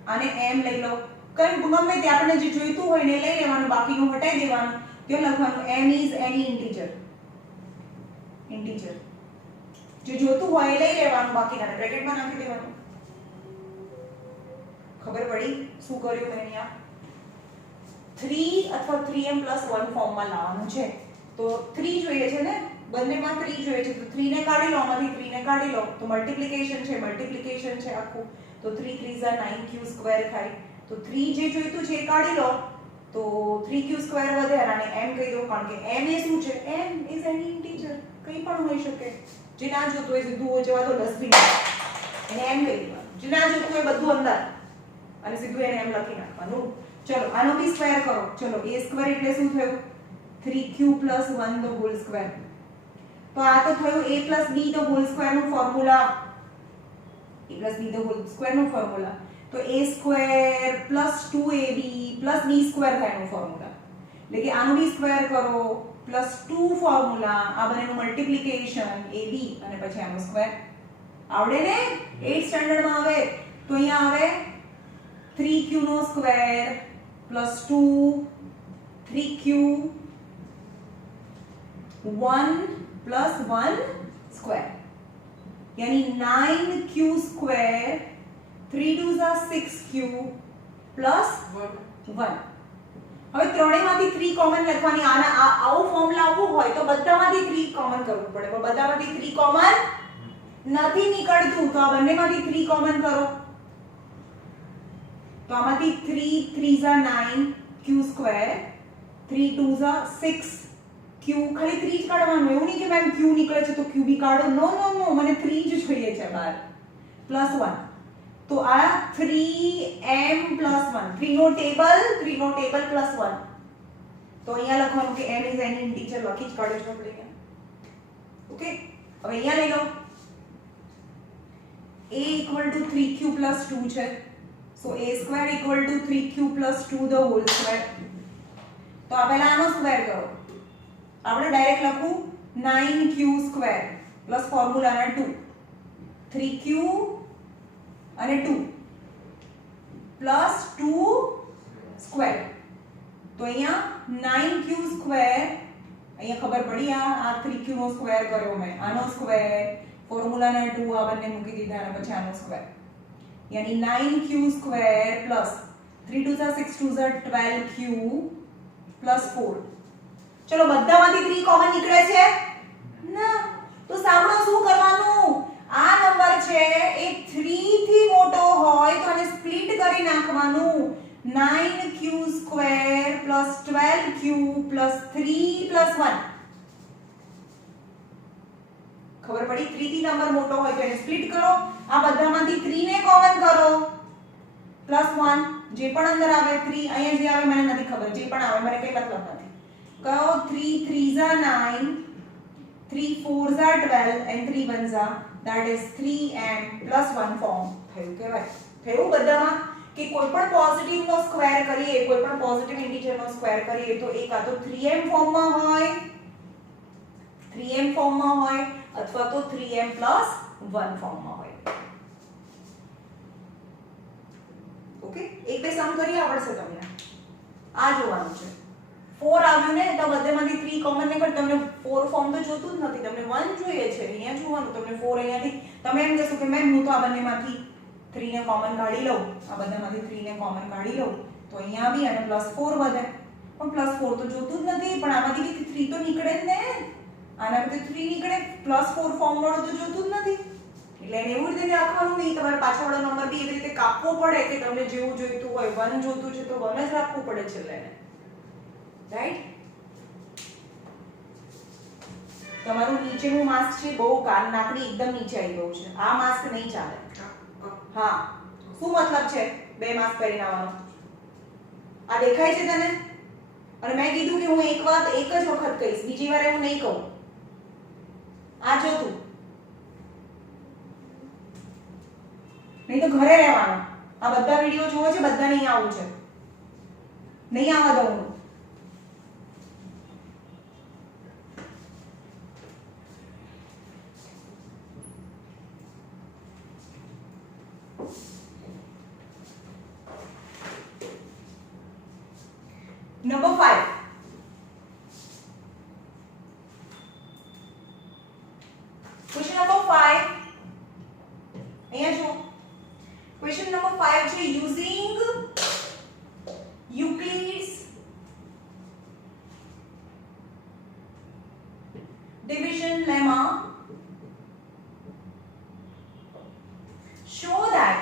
આને m લઈ લો. કઈ ગમે તે આપણે જે જોઈતું હોય ને લઈ લેવાનું, બાકીનું હટાઈ દેવાનું. ત્યાં લખવાનું m is any integer. જે જોઈતું હોય એ લઈ લેવાનું, બાકીના બ્રેકેટમાં નાખી દેવાનું. ખબર પડી શું કર્યું મેં અહીંયા? 3 અથવા 3m plus 1 ફોર્મમાં લાવવાનું છે. તો 3 જોઈએ છે ને, બંનેમાં 3 જોઈએ છે. તો 3 ને કાઢી લો, આમાંથી 3 ને કાઢી લો તો મલ્ટીપ્લિકેશન છે આખું. તો 3 3 9q સ્ક્વેર થાય. તો 3 જે જોઈતું છે એ કાઢી લો તો 3q² વધે અને m કહી દો કારણ કે m એ શું છે m ઇઝ એની ઇન્ટીજર કંઈ પણ હોઈ શકે જે ના જોતું હોય સીધું જવા દો ડસ્ટબિન એને m કહી દેવાનું જે ના જોતું હોય બધું અંદર અને સીધું એને m લખી નાખવાનું ચલો આનો બી સ્ક્વેર કરો ચલો a² એટલે શું થયું 3q + 1 ધ હોલ સ્ક્વેર તો આ તો થયું a + b the whole square નું formula a + b the whole square નું ફોર્મ્યુલા તો a² + 2ab + b² થાય એનો ફોર્મ્યુલા એટલે કે આનો બી સ્ક્વેર કરો +2 ફોર્મ્યુલા આ બંનેનું મલ્ટીપ્લિકેશન ab અને પછી આનો સ્ક્વેર આવડે ને 8th સ્ટાન્ડર્ડ માં આવે તો અહીંયા આવે 3q નો સ્ક્વેર +2 3q 1 + 1 સ્ક્વેર यानी 9q² 3 2 6q + 1 હવે ત્રણેયમાંથી 3 કોમન લખવાની આના આવું ફોર્મ લાવવું હોય તો બધામાંથી 3 કોમન કરવું પડે પણ બધામાંથી 3 કોમન નથી નીકળતું તો આ બંનેમાંથી 3 કોમન કરો તો આમાંથી 3 3 9 q² 3 2 6 q ખાલી 3 જ કાઢવાનું એવું નહીં કે મેમ q નીકળે છે તો q બી કાઢો નો નો નો મને 3 જ જોઈએ છે બહાર +1 તો આ 3m + 1 3 નો ટેબલ +1 તો અહીંયા લખવાનું કે m ઇઝ એની ઇન્ટીજર લખી જ કાઢો છો આપણે અહીંયા ઓકે હવે અહીંયા લઈ લો a = 3q + 2 છે સો a² = 3q + 2 the whole square તો આ પહેલા આનો સ્ક્વેર કરો આપણે ડાયરેક્ટ લખું 9q² પ્લસ ફોર્મ્યુલાના 2 3q અને 2 પ્લસ 2 સ્ક્વેર તો અહીંયા 9q² અહીંયા ખબર પડી આ 3q નો સ્ક્વેર કર્યો મેં આનો સ્ક્વેર ફોર્મ્યુલાના 2 આ બંને મૂકી દીધા અને પછી આનો સ્ક્વેર यानी 9q² प्लस 3 2 6 2 12q प्लस 4 चलो બધામાંથી 3 કોમન નીકળે છે ના તો સાંભળો શું કરવાનું આ નંબર છે એ 3 થી મોટો હોય તો આને સ્પ્લિટ કરી નાખવાનું 9q² plus 12q plus 3 plus 1 ખબર પડી 3 થી નંબર મોટો હોય તો એને સ્પ્લિટ કરો આ બધામાંથી 3 ને કોમન કરો +1 જે પણ અંદર આવે 3 અહીંયા જે આવે મને નથી ખબર જે પણ આવે મને કઈ મતલબ નથી કહો 3 3 9 3 4 12 and 3 1 that is 3m + 1 form થયું કહેવાય થયું બધામાં કે કોઈ પણ પોઝિટિવ નો સ્ક્વેર કરીએ કોઈ પણ પોઝિટિવ ઇન્ટિજર નો સ્ક્વેર કરીએ તો એક આ તો 3m ફોર્મમાં હોય 3m ફોર્મમાં હોય અથવા તો 3m + 1 ફોર્મમાં હોય ઓકે એક બે સમ કરી આવડશે તમને આ જોવાનું છે 4 આવ્યું ને તો બધામાંથી 3 કોમન ને કર તમને 4 ફોર્મ તો જોતું જ નથી તમને 1 જોઈએ છે અહીંયા જોવાનું તમને 4 અહીંયાથી તમે એમ કહેશો કે મેમ હું તો આ બંનેમાંથી 3 ને કોમન કાઢી લઉં આ બધામાંથી 3 ને કોમન કાઢી લઉં તો અહીંયા બી અને +4 વધે પણ +4 તો જોતું જ નથી પણ આમાંથી 3 તો નીકળે જ ને આનામાંથી 3 નીકળે +4 ફોર્મ વાળો તો જોતું જ નથી એટલે એને એવું રીતે રાખવાનું નહીં તમારે પાછળનો નંબર બી એવી રીતે કાપવો પડે કે તમને જેવું જોઈતું હોય 1 જોતું છે તો 1 જ રાખવું પડે છેલ્લે રાઈટ તમારું નીચેનું માસ્ક છે બહુ કાન નાકની એકદમ નીચે આવી ગયું છે આ માસ્ક નહીં ચાલે હા શું મતલબ છે બે માસ્ક પહેરીને આવવાનો આ દેખાય છે તને અને મેં કીધું કે હું એક જ વખત કહીશ બીજી વાર હું નહીં કહું આ જો તું નહીં તો ઘરે રહેવાનું આ બધા વિડિયો જોવો છે બધા નહીં આવું છે નહીં આવવા દઉં હું Number 5. Question number 5. અહીંયા જો question number 5 છે using Euclid's division lemma show that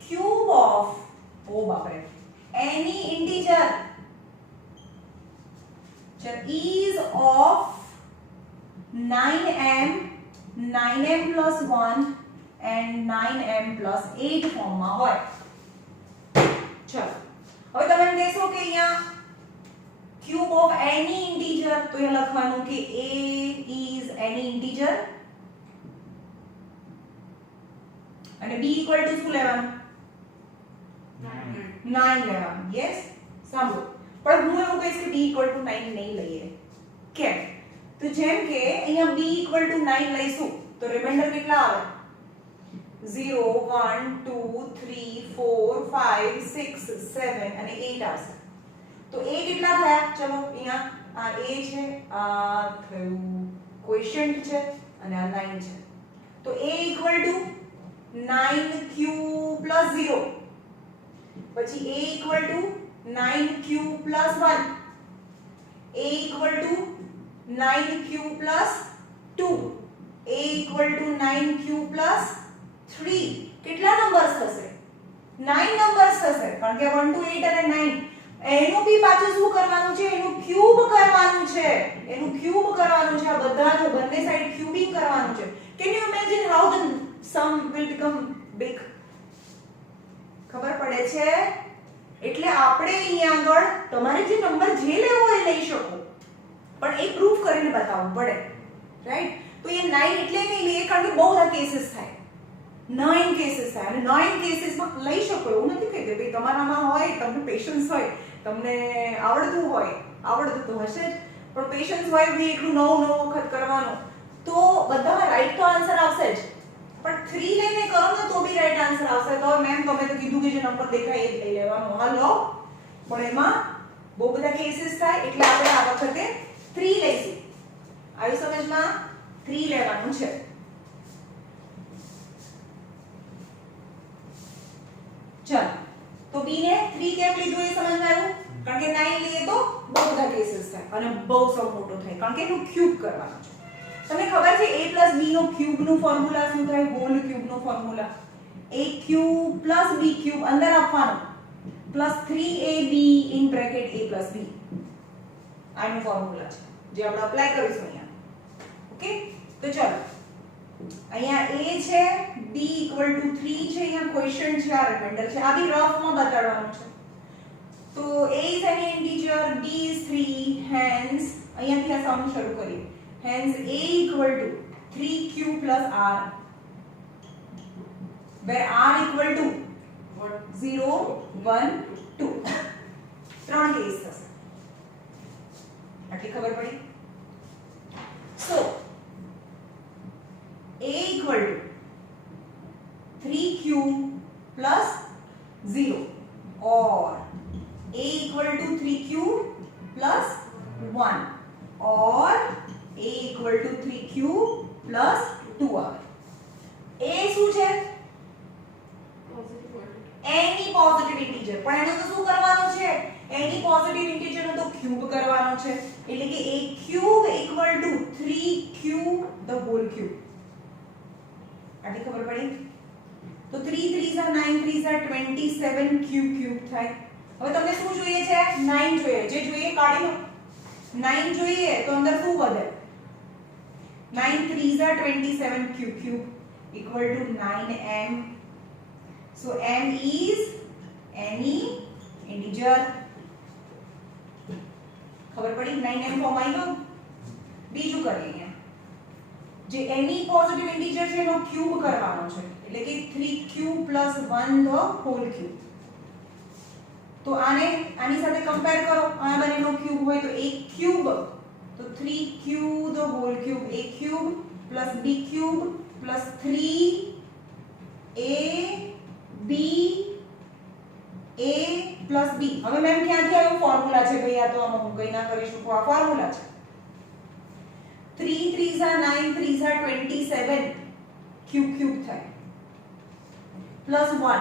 cube of ओ बाप रे, any integer is of 9m 9m plus 1 and 9m plus 8 form માં હોય. ચલો હવે તમે એમ કહેશો કે અહીંયા ક્યુબ ઓફ એની ઇન્ટીજર, તો એ લખવાનું કે a is any integer અને b equal to શું લેવાનું? 9 લેવાનું. યસ, સાંભળો, પણ હું એવું કહીશ કે b equal to 9 નહીં લઈએ. કેમ? તો જેમ કે અહીંયા b equal to 9 લઈશું તો રિમાઇન્ડર કેટલા આવે? 0 1 2 3 4 5 6 7 અને 8 આવશે. તો a કેટલા થયા? ચલો અહીંયા આ a છે, આ થયું ક્વેશ્ચન્ટ છે અને આ 9 છે. તો a equal to 9q plus 0, પછી a equal to 9q plus 1, a equal to 9q plus 2, a equal to 9q plus 3. કેટલા નંબર્સ થશે? 9 નંબર્સ થશે, કારણ કે 1 to 8 અને 9. એનું બી પાછું શું કરવાનું છે? એનું ક્યુબ કરવાનું છે. એનું ક્યુબ કરવાનું છે. આ બધાનું બંને સાઈડ ક્યુબિંગ કરવાનું છે. Can you imagine how the sum will become big? ખબર પડે છે? એટલે આપણે અહીંયા આગળ તમારે જે નંબર જે લેવો હોય લઈ શકો, પણ એ પ્રૂફ કરીને બતાવવું પડે, રાઈટ? તો એ 9 એટલે નહીં લઈએ કારણ કે બહુ બધા કેસીસ થાય, 9 કેસીસ થાય અને 9 કેસીસમાં લઈ શકો. એવું નથી કહેતી ભાઈ તમારામાં હોય, તમને પેશન્સ હોય, તમને આવડતું હોય, આવડતું તો હશે જ, પણ પેશન્સ હોય બી એટલું નવું વખત કરવાનું, તો બધામાં રાઈટ તો આન્સર આવશે જ. પણ 3 લઈને કરો ને તો બી રાઈટ આન્સર આવશે. તો મેમ તમે તો કીધું કે જે નંબર દેખાય એ જ લઈ લેવાનો. હા લો, પણ એમાં બહુ બધા કેસીસ થાય એટલે આપણે આ વખતે 3 લઈશું. આવી સમજમાં? 3 લેવાનું છે. ચલો, તો b ને 3 કેમ લીધું એ સમજમાં આવ્યું? કારણ કે 9 લઈએ તો બહુ બધા કેસીસ થાય અને બહુ સમ મોટો થાય, કારણ કે એનું ક્યુબ કરવાનું છે. તમને ખબર છે a plus b નો ક્યુબ નું ફોર્મ્યુલા શું થાય? હોલ ક્યુબ નો formula a cube plus b cube અંદર આપવાનું plus 3ab in bracket a plus b. આનો ફોર્મ્યુલા છે જે આપણે અપ્લાય કરીશું અહીંયા. ઓકે, તો ચલો અહીંયા a છે, b equal to 3 છે, અહીંયા ક્વેશ્ચન છે, આ રિમાઇન્ડર છે. આ બી રફ માં બતાડવાનું છે. તો a is an integer, b is 3, hence અહીંયાથી આ સમ શરૂ કરીએ. Hence a equal to 3q plus r, where r equal to 0 1 2. ત્રણ કેસ થશે. આટલી ખબર પડી? So a equal to 3q plus 0 or a equal to 3q plus 1 or a equal to 3q plus 2 આવે. a શું છે? any positive integer. પણ એનો તો શું કરવાનું છે? any positive integer નો તો ક્યુબ કરવાનો છે. એટલે કે a cube equal to 3q the whole cube. આટલી ખબર પડી? તો 3 3s are 9 3s are 27 cube થાય. હવે તમને શું જોઈએ છે? 9 જોઈએ. જે જોઈએ કાઢી લો. 9 જોઈએ તો અંદર શું વધે? 9 3s are 27 cube equal to 9m. So m is any integer. ખબર પડી? 9m ફોર્મ આવી ગયું. બીજું કરીએ અહીંયા. જે any positive integer છે એનો ક્યુબ કરવાનો છે. એટલે કે 3q plus 1 the whole cube. તો આની સાથે કમ્પેર કરો. આ બંનેનો ક્યુબ હોય તો a ક્યુબ, તો 3q the whole cube, a cube plus b cube plus 3a b a plus b. હવે મેમ ક્યાંથી આવ્યો ફોર્મ્યુલા છે ભાઈ? આ તો આમાં હું કઈ ના કરી શકું. આ ફોર્મ્યુલા છે. 3 3s are 9 3s are 27 cube થાય plus 1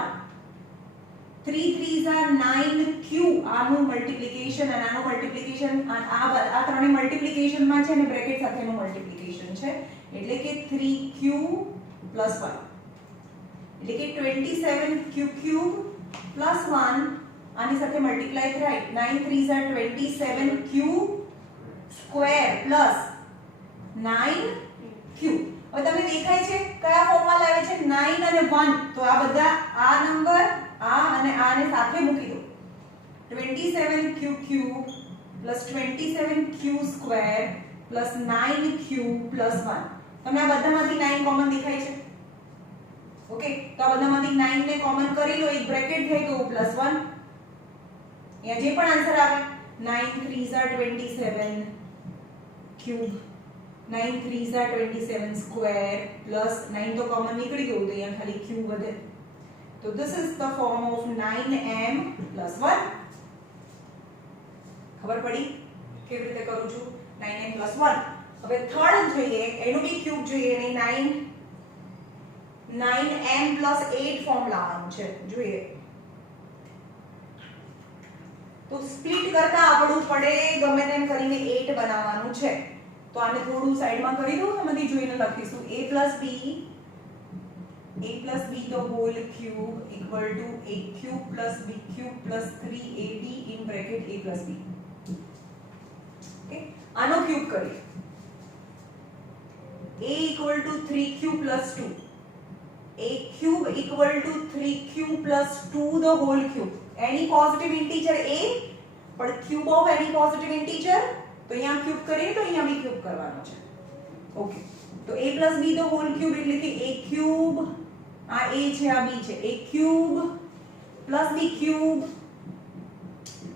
3 3s are 9q. આનું મલ્ટીપ્લિકેશન અને આનું મલ્ટીપ્લિકેશન, આ ત્રણે મલ્ટીપ્લિકેશન માં છે અને બ્રેકેટ સાથેનું મલ્ટીપ્લિકેશન છે. એટલે કે 3q plus 1 એટલે કે 27q cube પ્લસ 1 આની સાથે મલ્ટીપ્લાય થાય 9 3 are 27 cube square plus 9 cube. હવે તમને દેખાય છે કયા ફોર્મમાં લાવે છે 9 અને 1. તો આ બધા આ નંબર આ અને આને સાથે મૂકી દો. 27 cube cube plus 27 Q square plus 9 cube plus 1. તમને આ બધામાંથી 9 કોમન દેખાય છે? ઓકે, તો આ બધામાંથી 9 ને કોમન કરી લો, એક બ્રેકેટ થઈ ગયું પ્લસ 1. અહીંયા જે પણ આન્સર આવે 9 3 are 27 cube 9 3 are 27 square plus 9 તો કોમન નીકળી ગયું તો અહીંયા ખાલી ક્યુબ વધે. તો this is the form of 9m plus 1. ખબર પડી કેવી રીતે કરું છું? 9m plus 1. હવે થર્ડ જોઈએ, એનું બી ક્યુબ જોઈએ અને 9m plus 8 ફોર્મ લાવવાનું છે. જોઈએ તો સ્પ્લિટ કરતા આવડવું પડે, ગમે તેમ કરીને 8 બનાવવાનું છે. તો આને થોડું સાઈડમાં કરી દઉં, એમાંથી જોઈને લખીશું a plus b the whole cube equal to a cube plus b cube plus 3ab in bracket a plus b. Okay, આનો ક્યુબ કરીએ. a equal to 3q plus 2. a cube equal to 3q plus 2 the whole cube. Any positive integer a, but cube of any positive integer, તો અહીંયા ક્યુબ કરીએ તો અહીંયા બી ક્યુબ કરવાનો છે. ઓકે, તો a plus b the whole cube એટલે કે a cube, આ a છે આ b છે, a cube plus b cube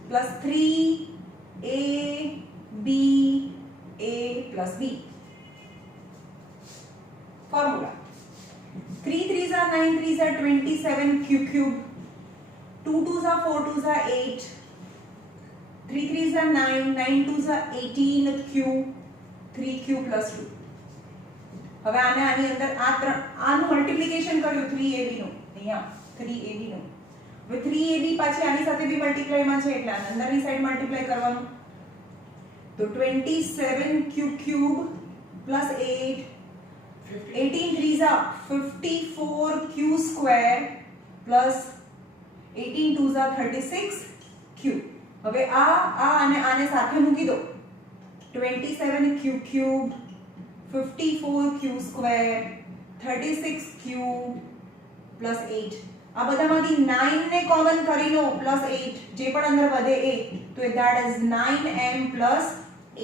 plus 3ab a plus b. Formula 3 3s are 9 3s are 27 cube cube, 2 2s are 4 2s are 8, 3 3s are 9 9 2s are 18 cube 3 cube plus 2. હવે આને આની અંદર આનું મલ્ટીપ્લિકેશન કર્યું 3ab નું, અહીંયા 3ab નું. હવે 3ab પાછી આની સાથે બી મલ્ટીપ્લાય માં છે એટલે અંદરની સાઈડ મલ્ટીપ્લાય કરવાનું. તો 27 cube cube plus 8 18 3s are 54 q square plus 18 2s are 36 q. હવે આ અને આને સાથે મૂકી દો. 27 q cube 54 q square 36 q plus 8. આ બધામાંથી 9 ને કોમન કરી લો પ્લસ 8, જે પણ અંદર વધે એ, તો that is 9m plus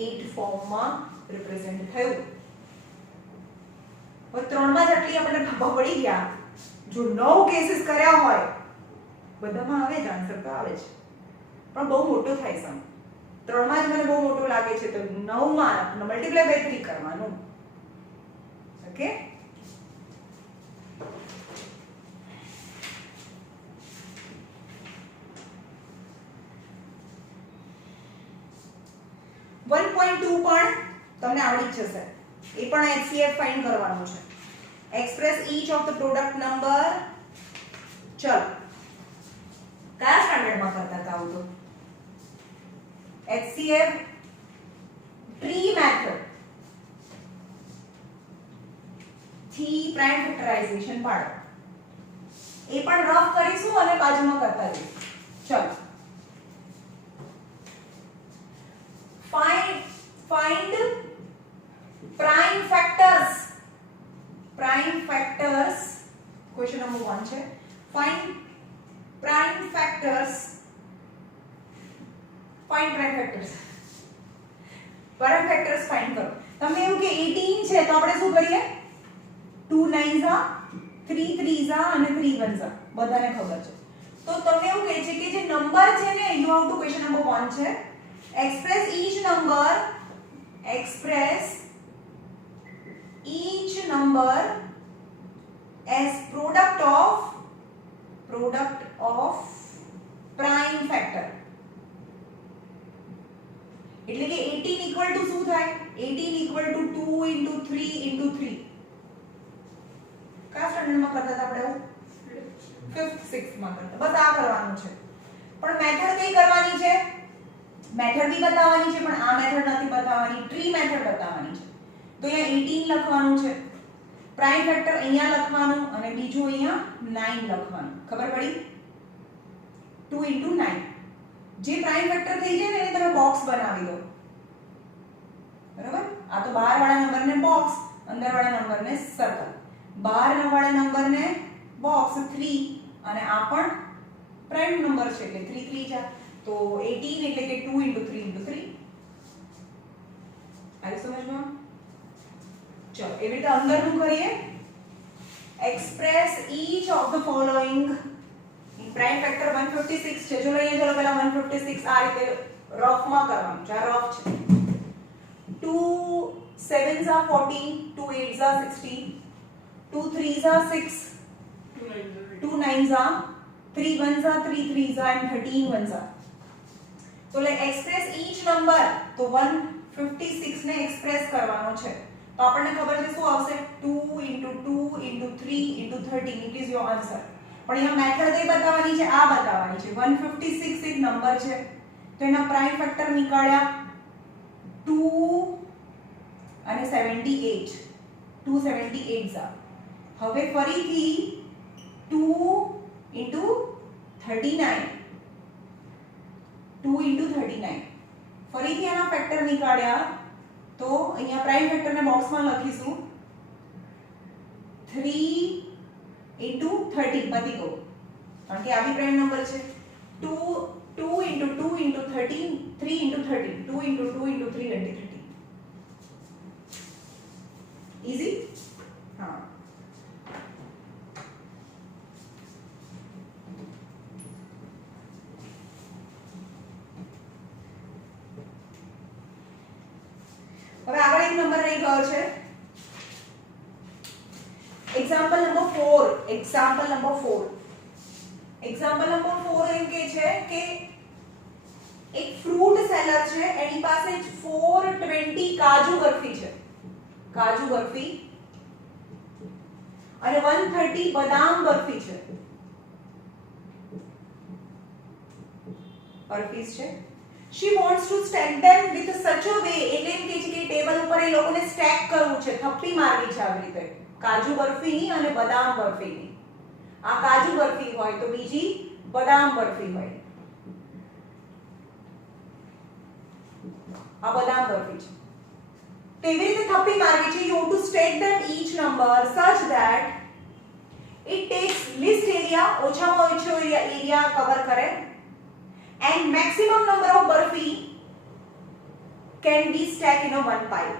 8 ફોર્મમાં રિપ્રેઝન્ટ થયું. હવે 3 માં જેટલી આપણે ખબર પડી ગયા. જો 9 કેસીસ કર્યા હોય બધામાં આવે જ આન્સર તો આવે જ, પણ બહુ મોટો થાય સમ. 3 માં જ મને બહુ મોટો લાગે છે તો 9 માં મલ્ટીપ્લાય બાય 3 કરવાનું. ઓકે, .2 પણ તમને આવડી જશે. એ પણ HCF ફાઇન્ડ કરવાનું છે. Express inch of the product number. ચલો, કયા સ્ટાન્ડર્ડમાં કરતા હતા આવું? તો HCF ટ્રી મેથડ થી પ્રાઇમ ફેક્ટરાઇઝેશન પાડો. એ પણ રફ કરીશું અને બાજુમાં કરતા જઈશું. ચલો, find prime factors. Question number 1 છે. Find prime factors. Prime factors find કરો. તમને એવું કે 18 છે તો આપણે શું કરીએ? 2 9s are 3 3s are અને 3 1s are, બધાને ખબર છે. તો તમને એવું કહે છે કે જે નંબર છે ને, you have to question number 1 છે. Express each number as product of prime factor. એટલે કે 18 equal to શું થાય? 18 equal to 2 into 3 into 3. કયા સ્ટાન્ડર્ડમાં કરતા હતા આપણે આવું? 5th 6th માં કરતા. બસ આ કરવાનું છે. પણ મેથડ કઈ કરવાની છે? મેથડ બી બતાવવાની છે, પણ આ મેથડ નથી બતાવવાની, ટ્રી મેથડ બતાવવાની છે. તો અહીંયા 18 લખવાનું છે, પ્રાઇમ ફેક્ટર અહીંયા લખવાનું અને બીજું અહીંયા 9 લખવાનું. ખબર પડી? 2 into 9 જે પ્રાઇમ ફેક્ટર થઈ જાય ને એને તમે બોક્સ બનાવી દો બરાબર આ તો બહાર વાળા નંબરને બોક્સ અંદર વાળા નંબરને સર્કલ બહાર વાળા નંબરને બોક્સ 3 અને આ પણ પ્રાઇમ નંબર છે એટલે 3 3 જા તો 18 એટલે કે 2 into 3 into 3 આવી સમજમાં ચલો એવી રીતે અંદરનું કરીએ express each of the following in prime factor 156 છે જો લઈએ ચલો પહેલા 156 આ રીતે રફ માં કરવાનું છે રફ છે 2 7s are 14 2 8s are 16 2 3s are 6 2 9s are 3 1s are 3 3s are and 13 1s are so like express each number તો 156 ને એક્સપ્રેસ કરવાનો છે તો આપણને ખબર છે શું આવશે 2 into 2 into 3 into 13 it is your answer પણ અહીંયા મેથડ કઈ બતાવવાની છે આ બતાવવાની છે 156 એક નંબર છે તો એના પ્રાઇમ ફેક્ટર નીકાળ્યા 2 અને 78 278 જા હવે ફરીથી 2 into 39 2 into 39 ફરીથી આના ફેક્ટર નીકાળ્યા તો અહીંયા પ્રાઇમ ફેક્ટરને બોક્સમાં લખીશું 3 into 13 પતી ગયો કારણ કે આ બી પ્રાઇમ નંબર છે 2 into 2 into 13 3 into 13 2 into 2 into 3 20 30 easy હા હવે આગળ એક નંબર રહી ગયો છે એક્ઝામ્પલ નંબર 4 એક્ઝામ્પલ નંબર 4 એમ કે છે કે એક ફ્રૂટ સેલર છે એની પાસે 420 કાજુ બરફી છે કાજુ બરફી અને 130 બદામ બરફી છે બરફીસ છે she wants to stack them with such a way એટલે એમ કે છે કે ટેબલ ઉપર એ લોકોને સ્ટેક કરવું છે થપ્પી મારવી છે આવી રીતે કાજુ બરફીની અને બદામ બરફીની આ કાજુ બરફી હોય તો બીજી બદામ બરફી હોય આ બદામ બરફી છે તો એવી રીતે થપ્પી મારવી છે you have to stack them each number such that it takes least area ઓછામાં ઓછો એરિયા કવર કરે and maximum number of barfi can be stacked in a one pile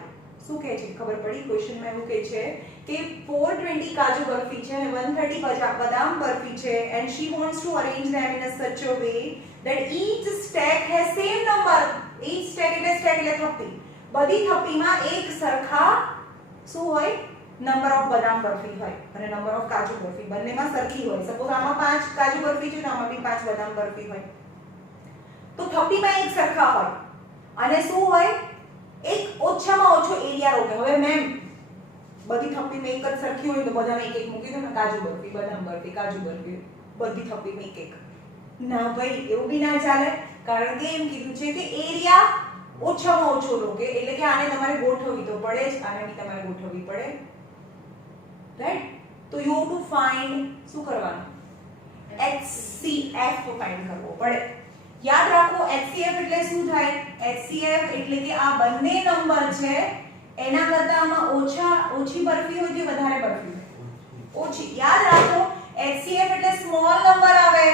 શું કહે છે ખબર પડી ક્વેશ્ચન માં એવું કહે છે કે 420 કાજુ બરફી છે અને 130 બદામ બરફી છે and she wants to arrange them in a such a way that each stack has same number each stack એટલે થપ્પી બધી થપ્પીમાં એક સરખા શું હોય નંબર ઓફ બદામ બરફી હોય અને નંબર ઓફ કાજુ બરફી બંનેમાં સરખી હોય સપોઝ આમાં 5 કાજુ બરફી છે તો આમાં બી 5 બદામ બરફી હોય તો થપ્પીમાં એક સરખા હોય અને શું હોય એક ઓછામાં ઓછો એરિયા રોકે હવે મેમ બધી થપ્પીમાં એક જ સરખી હોય તો બધામાં એક એક મૂકી દો ને કાજુ બરફી બદામ બરફી કાજુ બરફી બધી થપ્પીમાં એક એક ના ભાઈ એવું બી ના ચાલે કારણ કે એમ કીધું છે કે એરિયા ઓછામાં ઓછો રોકે એટલે કે આને તમારે ગોઠવવી તો પડે જ આને બી તમારે ગોઠવવી પડે રાઈટ તો યુ હેવ ટુ ફાઇન્ડ શું કરવાનું HCF ફાઇન્ડ કરવો પડે યાદ રાખો HCF એટલે શું થાય HCF એટલે કે આ બંને નંબર છે એના કરતા આમાં ઓછી બરફી હોય કે વધારે બરફી હોય ઓછી યાદ રાખો HCF એટલે સ્મોલ નંબર આવે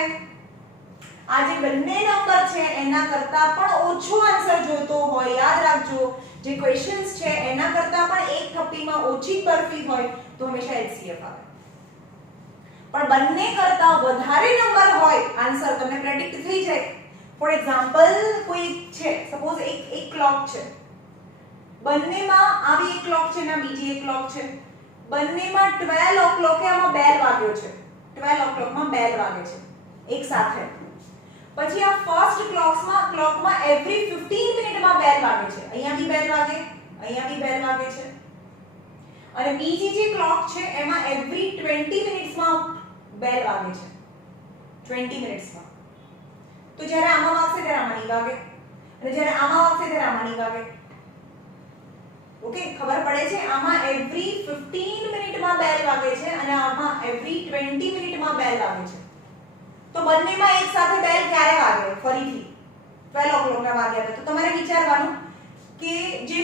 આ જે બંને નંબર છે એના કરતા પણ ઓછો આન્સર જોતો હોય યાદ રાખજો જે ક્વેશ્ચન્સ છે એના કરતા પણ એક થપ્પીમાં ઓછી બરફી હોય તો હંમેશા HCF આવે પણ બંને કરતા વધારે નંબર હોય આન્સર તમને પ્રેડિક્ટ થઈ જાય ફોર એક્ઝામ્પલ કોઈ છે સપોઝ એક ક્લોક છે બંનેમાં આવી એક ક્લોક છે ને બીજી એક ક્લોક છે બંનેમાં 12 o'clock આમાં બેલ વાગ્યો છે 12 o'clock માં બેલ વાગે છે એક સાથે પછી આ ફર્સ્ટ ક્લોકમાં એવરી 15 મિનિટમાં બેલ વાગે છે અહીંયા બી બેલ વાગે અહીંયા બી બેલ વાગે છે અને બીજી જે ક્લોક છે એમાં એવરી 20 મિનિટ્સમાં બેલ વાગે છે 20 મિનિટ્સમાં તો જ્યારે આમાં વાગશે ત્યારે આમાં નહીં વાગે અને જ્યારે આમાં વાગશે ત્યારે આમાં નહીં વાગે ઓકે ખબર પડે છે આમાં એવરી 15 મિનિટમાં બેલ વાગે છે અને આમાં એવરી 20 મિનિટમાં બેલ વાગે છે તો બંનેમાં એક સાથે બેલ ક્યારે વાગે? ફરીથી 12 o'clock ના વાગ્યા હતા. તો તમારે વિચારવાનું કે જે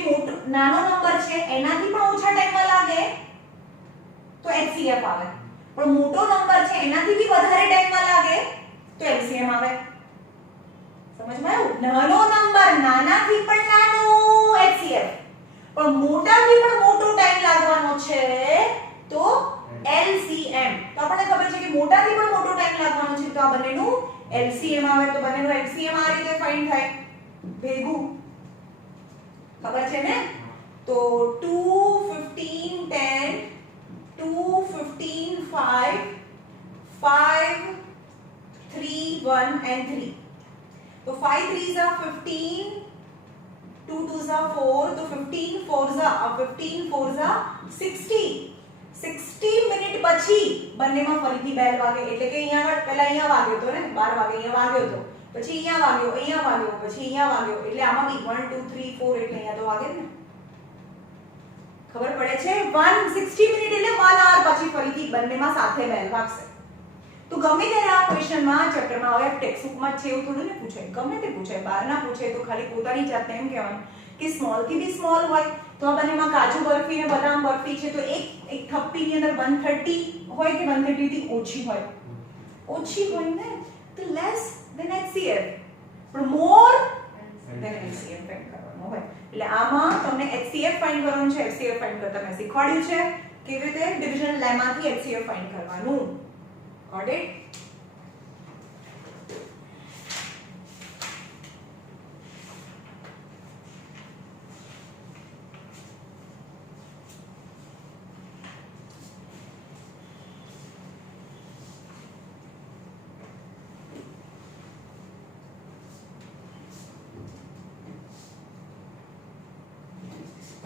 નાનો નંબર છે એનાથી પણ ઓછા ટાઈમમાં લાગે તો HCF આવે, પણ મોટો નંબર છે એનાથી બી વધારે ટાઈમમાં લાગે તો LCM આવે. સમજમાં આવ્યું? નાનો નંબર નાનાથી પણ નાનું HCF, પણ મોટાથી પણ મોટો ટાઈમ લાગવાનો છે તો LCM. તો આપણને ખબર છે કે મોટાથી પણ મોટો ટાઈમ લાગવાનો છે તો આ બંનેનું LCM આવે. તો બંનેનું LCM આ રીતે ફાઇન્ડ થાય ભેગું. ખબર છે ને? તો 2 15 10 2 15 5 5 3 1 and 3. तो 5 3s are 15, 2 2s are 4, तो 15 4s are 60. 60 મિનિટ પછી બંનેમાં ફરીથી બેલ વાગે, એટલે કે અહીંયા પહેલા અહીંયા વાગ્યો તો ને 12 વાગે અહીંયા વાગ્યો તો, પછી અહીંયા વાગ્યો, પછી અહીંયા વાગ્યો, એટલે આમાં બી 1 2 3 4 એટલે અહીંયા તો વાગે જ ને. ખબર પડે છે? 160 મિનિટ એટલે 1 hour પછી ફરીથી બંનેમાં સાથે બેલ વાગશે. તો ગમે ત્યારે આ ક્વેશ્ચનમાં ચેપ્ટરમાં હવે ટેક્સ્ટબુકમાં છે એવું થોડું ને પૂછે, ગમે તે પૂછે, બહાર ના પૂછે તો ખાલી પોતાની જાતને એમ કહેવાનું કે સ્મોલ થી બી સ્મોલ હોય તો આ બંનેમાં કાજુ બરફી અને બદામ બરફી છે તો એક થપ્પીની અંદર 130 હોય કે 130 થી ઓછી હોય? ઓછી હોય ને, તો લેસ ધેન HCF, પણ મોર ધેન LCM ફાઇન્ડ કરવાનું હોય. એટલે આમાં તમને HCF ફાઇન્ડ કરવાનું છે. HCF ફાઇન્ડ કરતા મેં શીખવાડ્યું છે કેવી રીતે ડિવિઝન લેમાંથી HCF ફાઇન્ડ કરવાનું. Got it?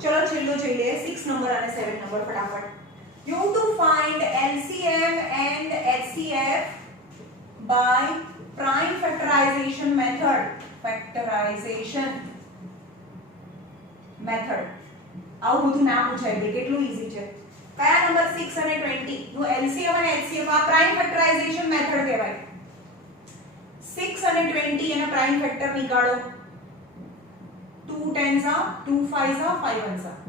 चलो छेल्लो જોઈ લઈએ 6 નંબર અને 7 નંબર ફટાફટ. You have to find LCM and HCF by prime factorization method. Factorization method. આવું બધું ના પૂછાય બે, કેટલું ઈઝી છે. કયા નંબર 6 અને 20 નું LCM અને HCF આ પ્રાઇમ ફેક્ટરાઇઝેશન મેથડ કહેવાય. 6 અને 20 એના prime factor નીકાળો. 2 10s are 2 5s are 5 1s are.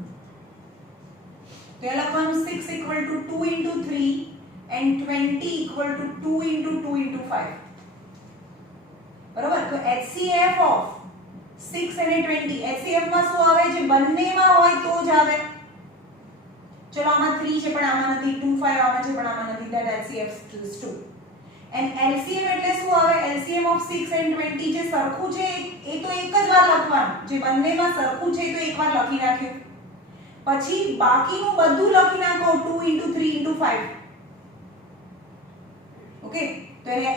तो यह लखवानुं 6 equal to 2 into 3 and 20 equal to 2 into 2 into 5. बराबर? तो HCF of 6 and 20 HCF માં શું આવે? જે બંનેમાં હોય તો જ આવે. ચલો આમાં 3 છે પણ આમાં નથી, 2 5 આમાં છે પણ આમાં નથી, that HCF is 2. and LCM એટલે શું આવે? LCM of 6 and 20 જે સરખું છે એ તો એક જ વાર લખવાનું, જે બંનેમાં સરખું છે તો એકવાર લખી નાખ્યું, પછી બાકીનું બધું લખી નાખો 2 into 3 into 5. ઓકે, તો એને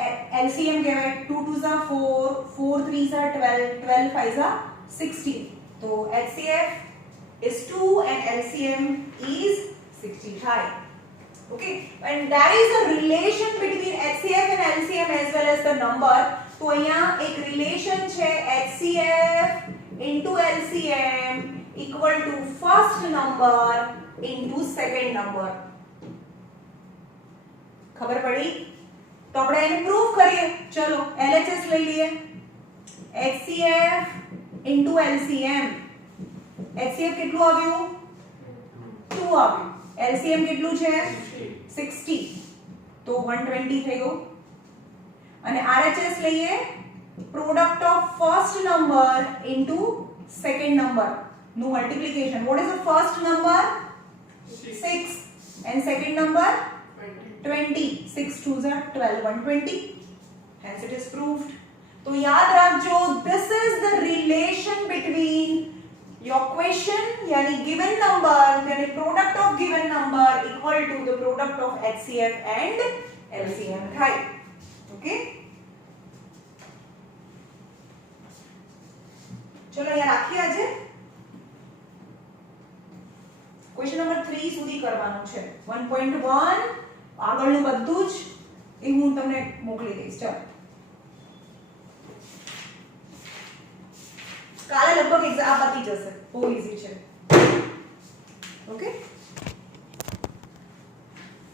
LCM કહેવાય. 2 2s are 4, 4 3s are 12, 12 5s are 16. તો HCF is 2 and LCM is 65. Okay, and there is a relation between HCF and LCM as well as the number. તો અહીંયા એક રિલેશન છે HCF into LCM equal to first number into second number. ખબર પડી? તો આપણે એને પ્રૂફ કરીએ. ચલો LHS લઈ લઈએ. HCF into LCM. HCF કેટલું આવ્યું? 2 આવ્યું. LCM કેટલું છે? 60. તો 120 થઈ ગયું. અને RHS લઈએ. Product of first number into second number નું multiplication. What is the first number? 6 and second number 20. 6 2s are 12, 120. Hence it is proved. तो याद रखो, this is the relation between your question यानी given number यानी product of given number equal to the product of HCF and LCM થાય. Okay, ચલો અહીંયા રાખીએ. આજે ક્વેશ્ચન નંબર 3 સુધી કરવાનું છે. 1.1 આગળનું બધું જ એ હું તમને મોકલી દઈશ. ચાલો કાલે લગભગ એક્ઝામ પતી જશે. બહુ ઈઝી છે. ઓકે.